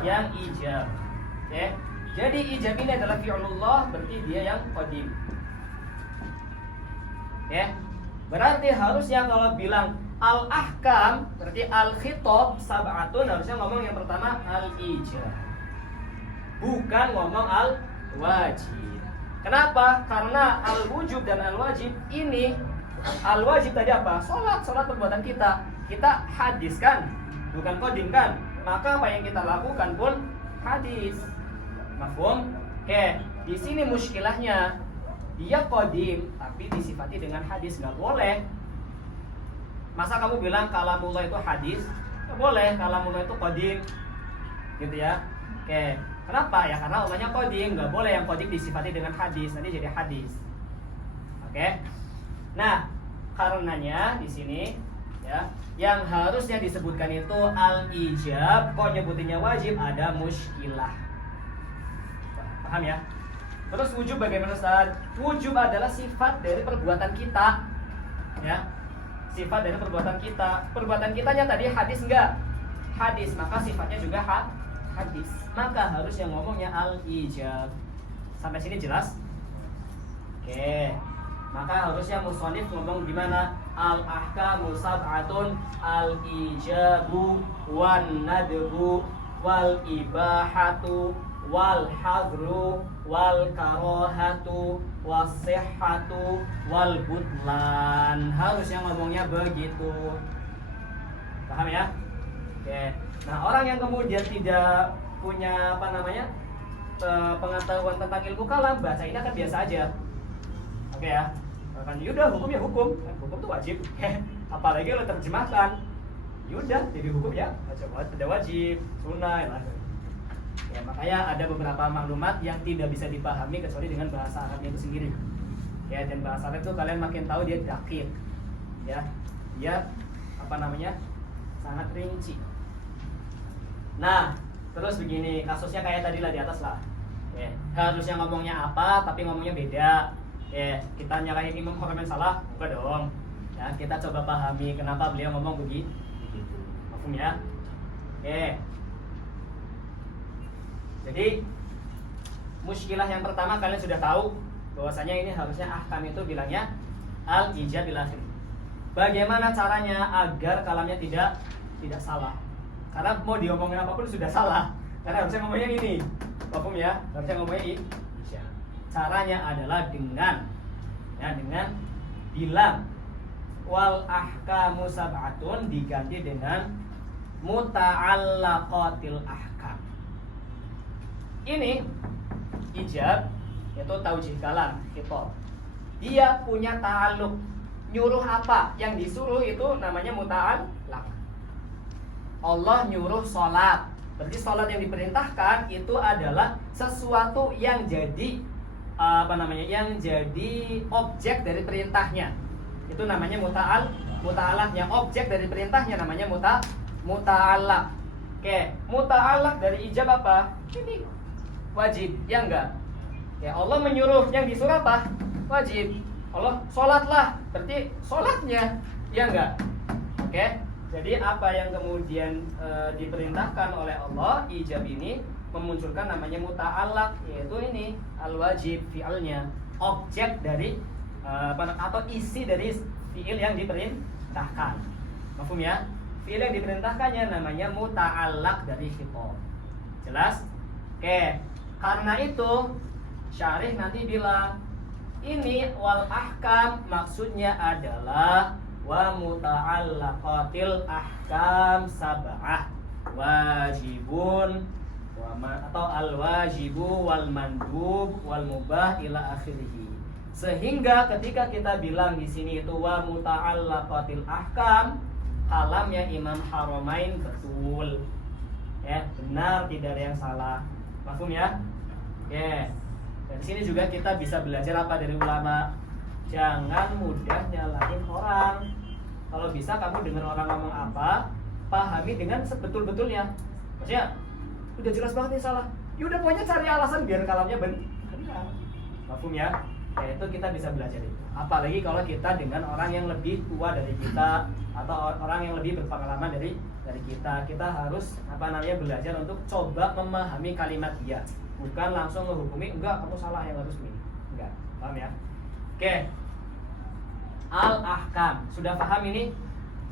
Yang ijab. Oke. Jadi ijab ini adalah fi'lullah, berarti dia yang qadim. Oke. Berarti harusnya kalau bilang al-ahkam berarti al-khitab sab'atun, harusnya ngomong yang pertama al-ijab, bukan ngomong al-wajib. Kenapa? Karena al-wujub dan al-wajib ini, al-wajib tadi apa? Sholat perbuatan kita hadis kan, bukan qadim kan, maka apa yang kita lakukan pun hadis. Mafhum? Oke, di sini muskilahnya dia qadim tapi disifati dengan hadis, nggak boleh. Masa kamu bilang kalamullah itu hadis? Nggak boleh, kalamullah itu qadim. Gitu ya. Oke. Kenapa? Ya karena Allahnya qadim, nggak boleh yang qadim disifati dengan hadis, nanti jadi hadis. Oke. Nah, karenanya di sini ya, yang harusnya disebutkan itu al-ijab, kok nyebutinnya wajib, ada muskilah. Paham ya? Terus wujub bagaimana Ustaz? Wujub adalah sifat dari perbuatan kita. Ya. Sifat dari perbuatan kita. Perbuatan kitanya tadi hadis enggak? Hadis, maka sifatnya juga hadis. Maka harus yang ngomongnya al-ijab. Sampai sini jelas? Oke. Maka harusnya musonif ngomong gimana? Al-ahkamu sab'atun, al-ijabu wan nadbu wal ibahatu wal hadru wal karohatu wasihhatu wal butlan. Harusnya ngomongnya begitu. Paham ya? Oke. Nah, orang yang kemudian tidak punya pengetahuan tentang ilmu kalam, baca ini akan biasa aja. Oke ya. Kan yaudah hukum ya hukum. Hukum itu wajib. Apalagi kalau terjemahkan. Yaudah jadi hukum ya. Ada wajib, sunnah ya. Ya, makanya ada beberapa maklumat yang tidak bisa dipahami kecuali dengan bahasa Arabnya itu sendiri. Ya, dan bahasa Arab itu kalian makin tahu dia dakik. Ya. Dia sangat rinci. Nah, terus begini, kasusnya kayak tadi lah di atas lah. Ya, harusnya ngomongnya apa tapi ngomongnya beda. Ya, kita nyalahin Imam Khomeini salah, enggak dong. Ya, kita coba pahami kenapa beliau ngomong begitu. Paham ya? Oke. Jadi muskilah yang pertama kalian sudah tahu bahwasanya ini harusnya ahkam itu bilangnya al-ijab bil akhir. Bagaimana caranya agar kalamnya tidak salah? Karena mau diomongin apapun sudah salah. Karena harusnya ngomongnya ini. Paham ya? Harusnya ngomongnya ini. Caranya adalah dengan bilang wal ahkamu sab'atun diganti dengan muta'allaqatil ahkam. Ini ijab yaitu taujih kalam, khitab. Dia punya ta'alluq, nyuruh apa? Yang disuruh itu namanya muta'allaq. Allah nyuruh sholat. Berarti sholat yang diperintahkan itu adalah sesuatu yang jadi yang jadi objek dari perintahnya. Itu namanya muta'allaqnya. Objek dari perintahnya namanya muta'allaq. Oke, muta'allaq dari ijab apa? Ini wajib, ya enggak? Ya, Allah menyuruh, yang disuruh apa? Wajib. Allah sholatlah, berarti sholatnya, ya enggak? Oke, jadi apa yang kemudian diperintahkan oleh Allah, ijab ini memunculkan namanya muta'allaq, yaitu ini al-wajib, fi'alnya, objek dari atau isi dari fi'il yang diperintahkan. Mafhum ya? Fi'il yang diperintahkannya namanya muta'allaq dari khitab. Jelas? Oke. Karena itu syarih nanti bilang ini wal ahkam maksudnya adalah wa muta'allaqatil ahkam sab'ah wajibun atau al wajibu wal mandub wal mubah ila akhirih. Sehingga ketika kita bilang di sini itu wa muta'allaqatil ahkam, kalamnya Imam Haramain betul, ya benar, tidak ada yang salah. Mafhum ya? Oke. Dan di sini juga kita bisa belajar apa dari ulama? Jangan mudah nyalahin orang. Kalau bisa kamu dengar orang ngomong apa, pahami dengan sebetul-betulnya. Maksudnya udah jelas banget nih salah. Ya udah pokoknya cari alasan biar kalamnya benar. Mafhum ya? Ya itu kita bisa belajar itu. Apalagi kalau kita dengan orang yang lebih tua dari kita atau orang yang lebih berpengalaman dari kita harus belajar untuk coba memahami kalimat dia, bukan langsung menghukumi enggak kamu salah yang harus ini. Enggak, paham ya? Oke. Al-ahkam, sudah paham ini?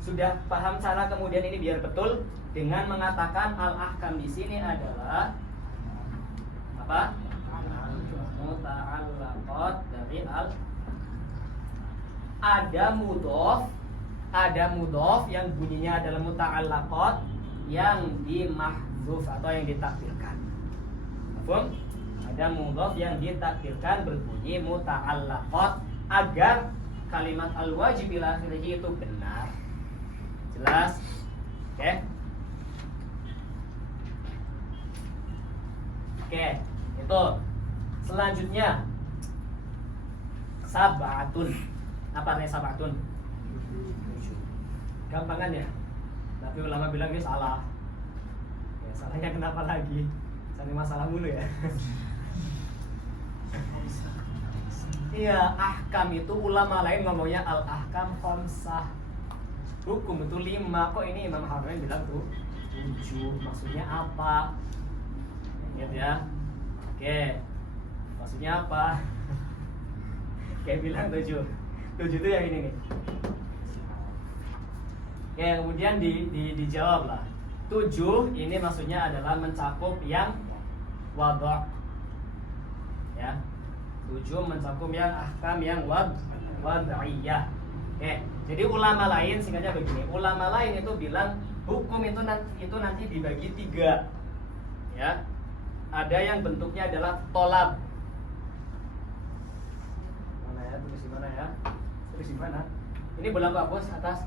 Sudah paham cara kemudian ini biar betul dengan mengatakan al-ahkam di sini adalah apa? Muta'allaqat dari ada mudhof yang bunyinya adalah muta'allaqat yang dimahdzuf atau yang ditakdirkan. Paham? Ada mudhof yang ditakdirkan berbunyi muta'allaqat agar kalimat al-wajib ila akhirih itu benar. Jelas? Oke. Oke, itu. Selanjutnya sab'atun. Apa artinya sab'atun? Gampangan ya. Tapi ulama bilang ini salah. Ya, salahnya kenapa lagi? Cari masalah mulu ya. Iya, ahkam itu ulama lain ngomongnya al-ahkam khamsah. Hukum itu 5. Kok ini Imam Haramain bilang tuh 7. Maksudnya apa? Ingat ya. Oke. Maksudnya apa? Kayak bilang 7 itu yang ini nih. Oke, kemudian dijawab lah. 7 ini maksudnya adalah mencakup yang wadha'. Ya. 7 mencakup yang ahkam yang wad'iyah. Oke, jadi ulama lain singkatnya begini. Ulama lain itu bilang hukum itu nanti dibagi 3. Ya. Ada yang bentuknya adalah tolab. Tulis di mana? Ini bola aku hapus atas.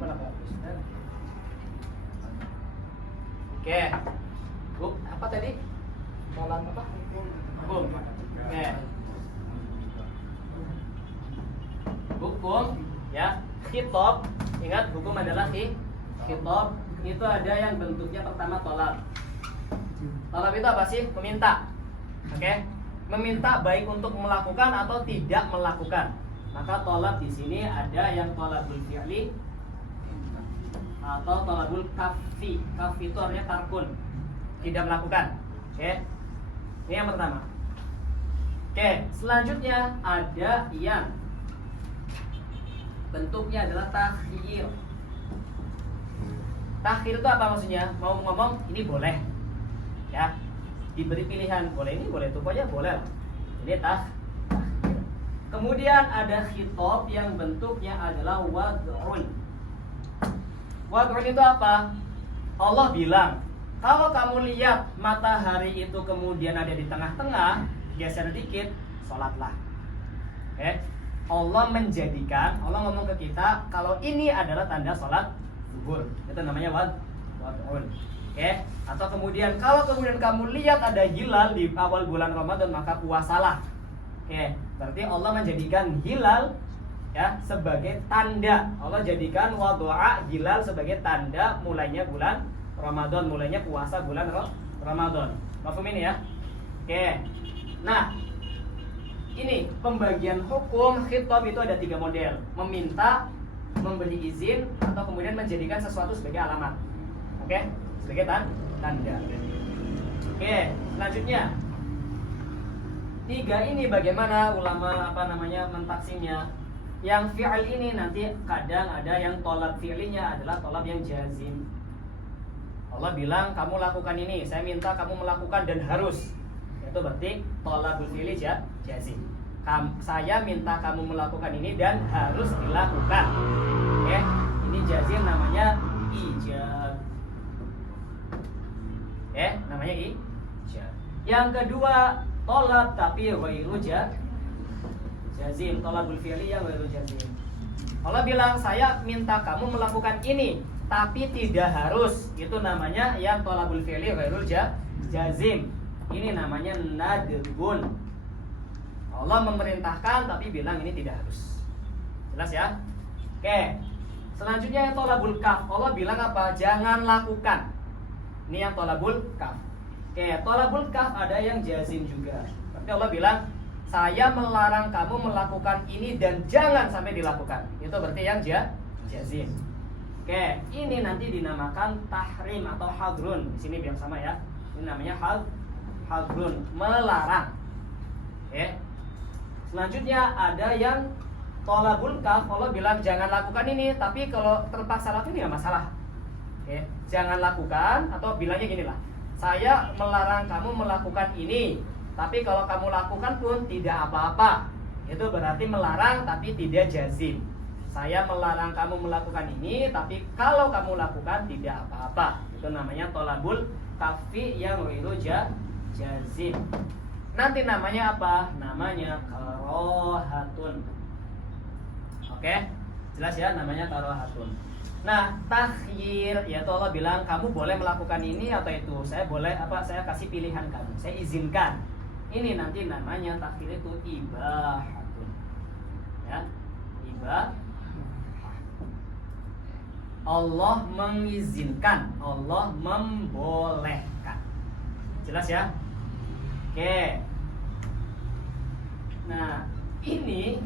Bola aku hapus. Oke. Apa tadi? Tolak apa? Hukum. Oke. Hukum, ya. Khitab. Ingat hukum adalah khitab. Itu ada yang bentuknya pertama tolab. Tolab itu apa sih? Meminta. Oke? Meminta baik untuk melakukan atau tidak melakukan. Maka tolab di sini ada yang tolabul fi'li atau tolabul kafi. Kafi itu artinya tarkun, tidak melakukan. Oke? Ini yang pertama. Oke, selanjutnya ada yang bentuknya adalah takhyir. Takhir itu apa maksudnya? Mau ngomong ini boleh, ya, diberi pilihan boleh ini boleh itu pokoknya boleh lah. Ini takhir. Kemudian ada khitab yang bentuknya adalah wad'un. Wad'un itu apa? Allah bilang kalau kamu lihat matahari itu kemudian ada di tengah-tengah, geser dikit, sholatlah. Oke? Allah menjadikan, Allah ngomong ke kita kalau ini adalah tanda sholat zuhur, itu namanya wad'un. Oke? Atau kemudian kalau kemudian kamu lihat ada hilal di awal bulan Ramadan maka puasalah. Oke, berarti Allah menjadikan hilal ya sebagai tanda. Allah jadikan wadu'a hilal sebagai tanda mulainya bulan Ramadan, mulainya puasa bulan Ramadan. Mafhum ini ya? Oke. Nah, ini pembagian hukum khitab itu ada 3 model. Meminta, memberi izin, atau kemudian menjadikan sesuatu sebagai alamat. Oke, sebagai tanda. Oke, selanjutnya 3 ini bagaimana ulama mentaksimnya? Yang fi'il ini nanti kadang ada yang tolab fi'linya adalah tolab yang jazim. Allah bilang kamu lakukan ini, saya minta kamu melakukan dan harus. Itu berarti tolabul fi'li jazim. Saya minta kamu melakukan ini dan harus dilakukan. Oke, ini jazim namanya ijab. Namanya ijab. Yang kedua tolab tapi ghairu jazim, tolabul fi'li yang ghairu jazim. Allah bilang saya minta kamu melakukan ini tapi tidak harus. Itu namanya yang tolabul fi'li ghairu jazim. Ini namanya nadbun. Allah memerintahkan tapi bilang ini tidak harus. Jelas ya? Oke. Selanjutnya yang tolabul kaf. Allah bilang apa? Jangan lakukan. Ini yang tolabul kaf. Oke, tolabul kaf ada yang jazim juga. Berarti Allah bilang, saya melarang kamu melakukan ini dan jangan sampai dilakukan. Itu berarti yang jazim. Oke, ini nanti dinamakan tahrim atau hadrun. Di sini biar sama ya. Ini namanya hadrun, melarang. Oke. Selanjutnya ada yang tolabul kaf. Allah bilang jangan lakukan ini, tapi kalau terpaksa lakukan ini nggak masalah. Oke, jangan lakukan atau bilangnya gini lah. Saya melarang kamu melakukan ini, tapi kalau kamu lakukan pun tidak apa-apa. Itu berarti melarang tapi tidak jazim. Saya melarang kamu melakukan ini, tapi kalau kamu lakukan tidak apa-apa. Itu namanya tolabul kafi yang ghairu jazim. Nanti namanya apa? Namanya karohatun. Oke, jelas ya, namanya karohatun. Nah, takhyir yaitu Allah bilang kamu boleh melakukan ini atau itu. Saya boleh saya kasih pilihan kamu. Saya izinkan. Ini nanti namanya takhyir itu ibahatun. Ya. Ibah. Allah mengizinkan, Allah membolehkan. Jelas ya? Oke. Nah, ini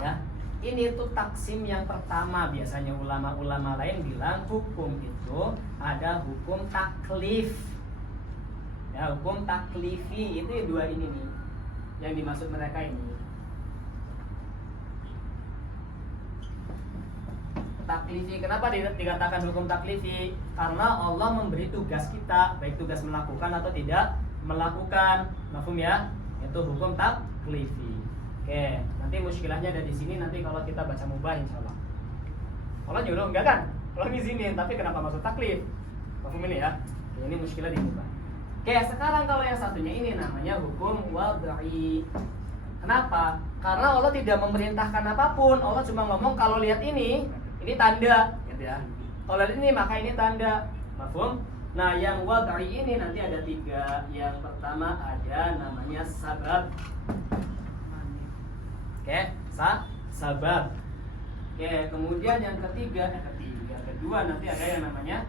ya. Ini tuh taksim yang pertama. Biasanya ulama-ulama lain bilang hukum itu ada hukum taklif. Ya, hukum taklifi itu 2 ini nih yang dimaksud mereka ini. Taklifi, kenapa dikatakan hukum taklifi? Karena Allah memberi tugas kita, baik tugas melakukan atau tidak melakukan. Mafhum ya? Itu hukum taklifi. Oke, nanti muskilahnya ada di sini. Nanti kalau kita baca mubah insyaallah. Allah nyuruh enggak kan? Allah ngizinin, tapi kenapa masuk taklif? Mafhum ini ya? Ini muskilah di mubah. Oke, sekarang kalau yang satunya ini namanya hukum wad'i. Kenapa? Karena Allah tidak memerintahkan apapun. Allah cuma ngomong kalau lihat ini tanda, gitu ya. Kalau lihat ini maka ini tanda. Mafhum? Nah, yang wad'i ini nanti ada 3. Yang pertama ada namanya sabab. Oke, sabab. Oke, kemudian yang kedua nanti ada yang namanya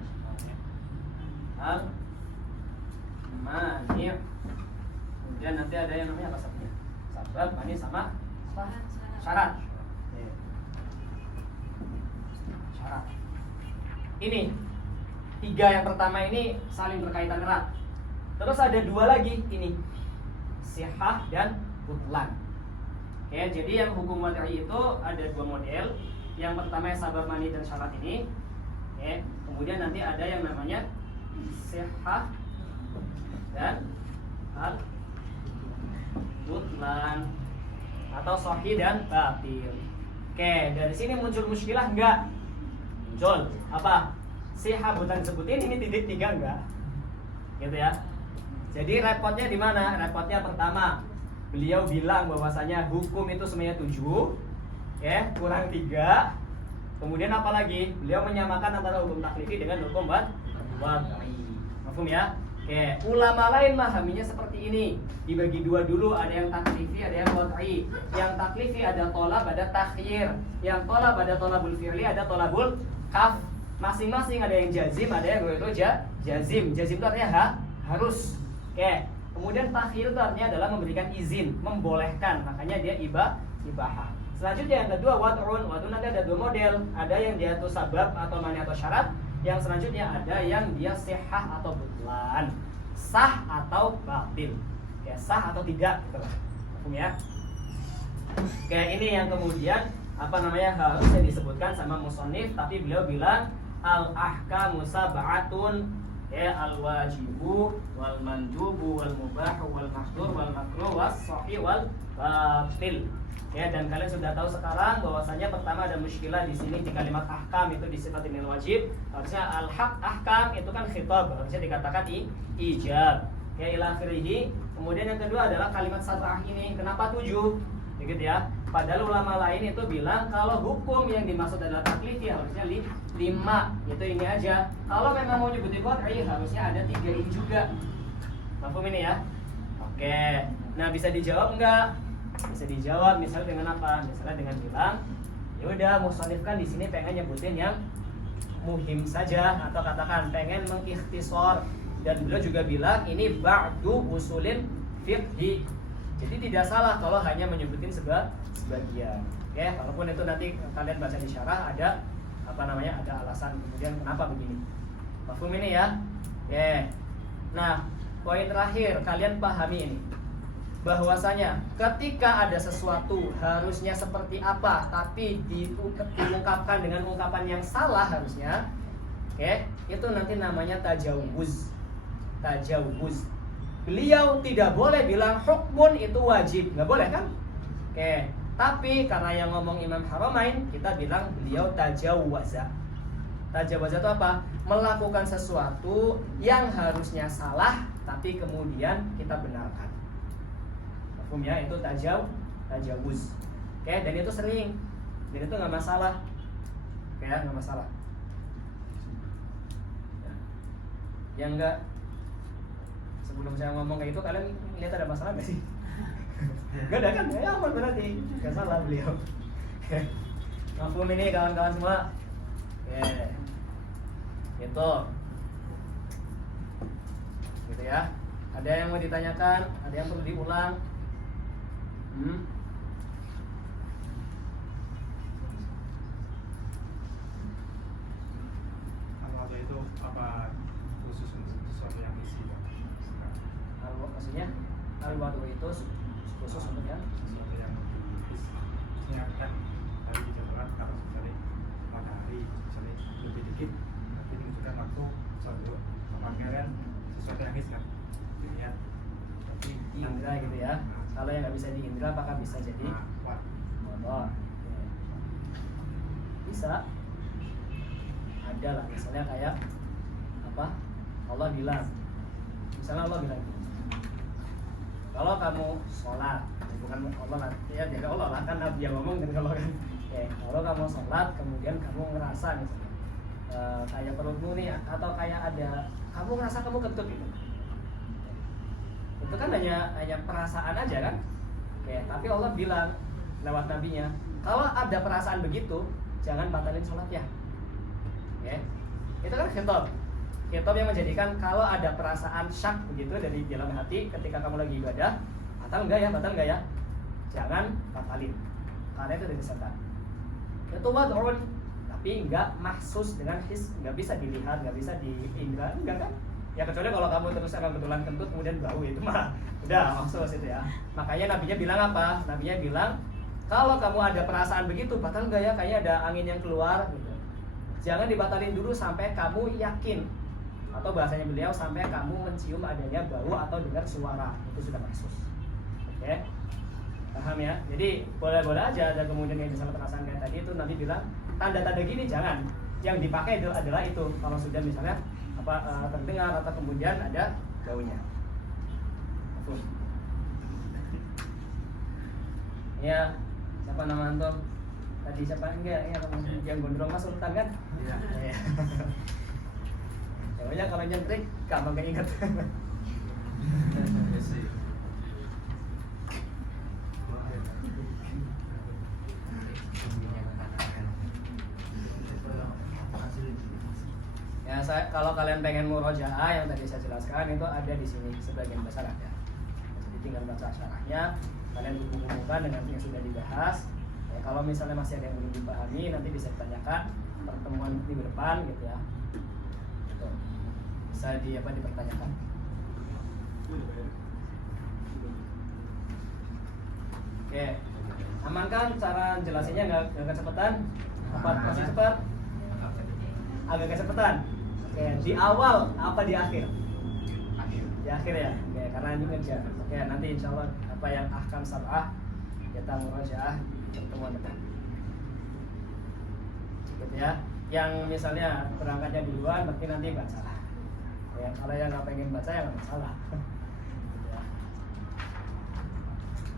al-mani'. Kemudian nanti ada yang namanya apa sababnya? Sabab, mani sama syarat. Syarat. Ini 3 yang pertama ini saling berkaitan erat. Terus ada 2 lagi ini, sihah dan butlan. Oke, jadi yang hukum wad'i itu ada 2 model. Yang pertama yang sabab, mani dan syarat ini. Oke, kemudian nanti ada yang namanya sihah dan butlan atau sahih dan batil. Oke, dari sini muncul muskilah enggak? Muncul. Apa? Sihah butlan sebutin ini titik 3 enggak? Gitu ya. Jadi repotnya di mana? Repotnya pertama, beliau bilang bahwasanya hukum itu semuanya 7, ya, kurang 3. Kemudian apa lagi? Beliau menyamakan antara hukum taklifi dengan hukum wad'i. Mafhum ya? Oke, ulama lain memahaminya seperti ini. Dibagi dua dulu, ada yang taklifi, ada yang wad'i. Yang taklifi ada tolab, ada takhyir. Yang tolab ada tolabul fi'li, ada tolabul kaf. Masing-masing ada yang jazim, ada yang ghairu jazim. Jazim itu artinya harus. Oke. Kemudian takhyir itu artinya adalah memberikan izin, membolehkan. Makanya dia ibahah. Selanjutnya yang kedua wad'un. Wad'un nanti ada dua model. Ada yang dia itu sabab atau mani atau syarat. Yang selanjutnya ada yang dia sihah atau butlan, sah atau batil, ya sah atau tidak, gitu lah, ya. Kayak ini yang kemudian harusnya disebutkan sama musannif, tapi beliau bilang al ahkamu sab'atun, ya al wajibu wal mandubu wal mubahu wal mahdur wal makruh was sahih wal batil. Ya, dan kalian sudah tahu sekarang bahwasanya pertama ada muskilah di sini di kalimat ahkam itu disifatin dengan wajib. Harusnya al-haq ahkam itu kan khitab, harusnya dikatakan ijab. Ya ila akhirih. Kemudian yang kedua adalah kalimat sab'ah ini. Kenapa 7? Begitu ya. Padahal ulama lain itu bilang kalau hukum yang dimaksud adalah taklifi harusnya 5, itu ini aja. Kalau memang mau nyebutin wad'i harusnya ada 3 ini juga. Paham ini ya? Oke. Nah, bisa dijawab enggak? Bisa dijawab misalnya dengan apa? Misalnya dengan bilang, ya udah musannif kan di sini pengen nyebutin yang muhim saja, atau katakan pengen mengikhtisar, dan beliau juga bilang ini ba'du usulin fiqhi. Jadi tidak salah kalau hanya menyebutin sebagian. Oke, walaupun itu nanti kalian baca di syarah ada ada alasan kemudian kenapa begini. Paham ini ya? Oke. Nah, poin terakhir kalian pahami ini. Bahwasanya ketika ada sesuatu harusnya seperti apa tapi diungkapkan dengan ungkapan yang salah harusnya, oke, itu nanti namanya tajawuz. Beliau tidak boleh bilang hukmun itu wajib, nggak boleh kan? Oke, tapi karena yang ngomong Imam Haramain, kita bilang beliau tajawwaza. Tajawwaza itu apa? Melakukan sesuatu yang harusnya salah tapi kemudian kita benarkan. Ya, itu tajawuz. Oke, dan itu sering. Dan itu nggak masalah. Oke, nggak masalah. Ya enggak. Sebelum saya ngomong kayak itu kalian lihat ada masalah nggak sih? Nggak ada kan? Ya aman berarti. Nggak salah beliau. Mafhum ini kawan-kawan semua. Oke. Itu. Gitu ya. Ada yang mau ditanyakan? Ada yang perlu diulang? Al-wadu itu apa khusus untuk sesuatu yang isi? Maksudnya al-wadu itu khusus untuk yang Sesuatu yang isinya kan dari dijadwalkan atau misalnya matahari misalnya lebih dikit nanti dimunculkan waktu suatu kan sesuatu yang isi kan dilihat tapi indra gitu ya. Kalau yang nggak bisa diindra, apakah bisa jadi motor? Bisa. Ada lah, misalnya kayak apa? Allah bilang, misalnya Allah bilang, kalau kamu sholat, bukan Allah lah, ya tidak Allah lah kan Nabi yang ngomong kan kalau kan. Kalau kamu sholat, kemudian kamu ngerasa misalnya kayak perutmu nih, atau kayak ada, kamu ngerasa kamu kentut gitu. Itu kan hanya perasaan aja kan? Oke, tapi Allah bilang lewat nabinya, kalau ada perasaan begitu, jangan batalin sholatnya. Oke, itu kan khitab yang menjadikan kalau ada perasaan syak begitu dari dalam hati ketika kamu lagi ibadah, batal enggak ya? Jangan batalin, karena itu dari setan. Itu wad'un, tapi enggak mahsus dengan his, enggak bisa dilihat, enggak bisa diindra, enggak kan? Ya kecuali kalau kamu terus akan kebetulan kentut kemudian bau, itu mah udah maksud itu ya. Makanya nabinya bilang apa? Nabinya bilang kalau kamu ada perasaan begitu, batal enggak ya? Kayaknya ada angin yang keluar gitu. Jangan dibatalin dulu sampai kamu yakin, atau bahasanya beliau sampai kamu mencium adanya bau atau dengar suara, itu sudah mahsus. Oke? Paham ya? Jadi boleh-boleh aja ada kemudian yang bisa perasaan kayak tadi, itu Nabi bilang tanda-tanda gini jangan. Yang dipakai adalah itu kalau sudah misalnya terdengar atau kemudian ada baunya. Ya, siapa nama antum? Tadi siapa enggak? Ya, yang gondrong Mas Sultan kan? Iya. Soalnya kalau nyentrik gampang keinget. Ya, kalau kalian pengen murojaah yang tadi saya jelaskan itu ada di sini sebagian besar ada. Jadi tinggal baca syarahnya, kalian hubung-hubungkan dengan yang sudah dibahas. Ya, kalau misalnya masih ada yang belum dipahami, nanti bisa ditanyakan pertemuan minggu depan gitu ya. Gitu. Bisa dipertanyakan. Oke, aman kan cara jelasinnya nggak kecepatan? Apa masih cepat? Agak kecepatan. Oke, di awal apa di akhir? Di akhir ya. Oke, karena ini ngejar. Oke, nanti insya Allah apa yang ahkam sab'ah kita murojaah pertemuan depan. Gitu ya. Yang misalnya berangkatnya duluan, berarti nanti baca. Ya, kalau yang nggak pengen baca ya nggak masalah. Gitu ya.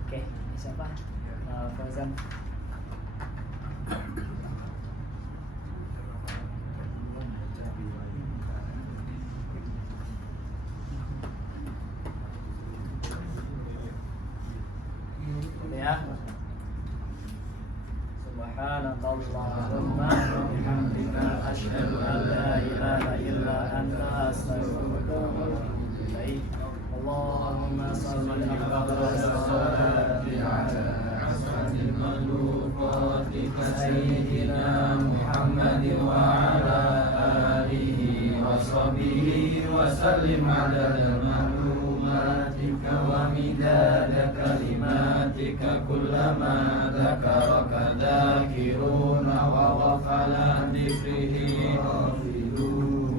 Oke, siapa? Fauzan. Ya. Subhanakallahumma wa bihamdika asyhadu an la ilaha illa anta astaghfiruka wa atubu ilaik. Allahumma shalli ala sayyidina Muhammadin wa ala alihi wa sahbihi wa sallim adada ma'lumatika wa midada kalimatika kullama dzakaraka dzakiruna wa ghafala dzikrihi ghafilun.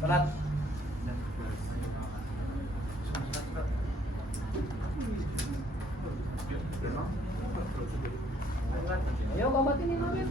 Salat. Ayo komat ini, Nabil.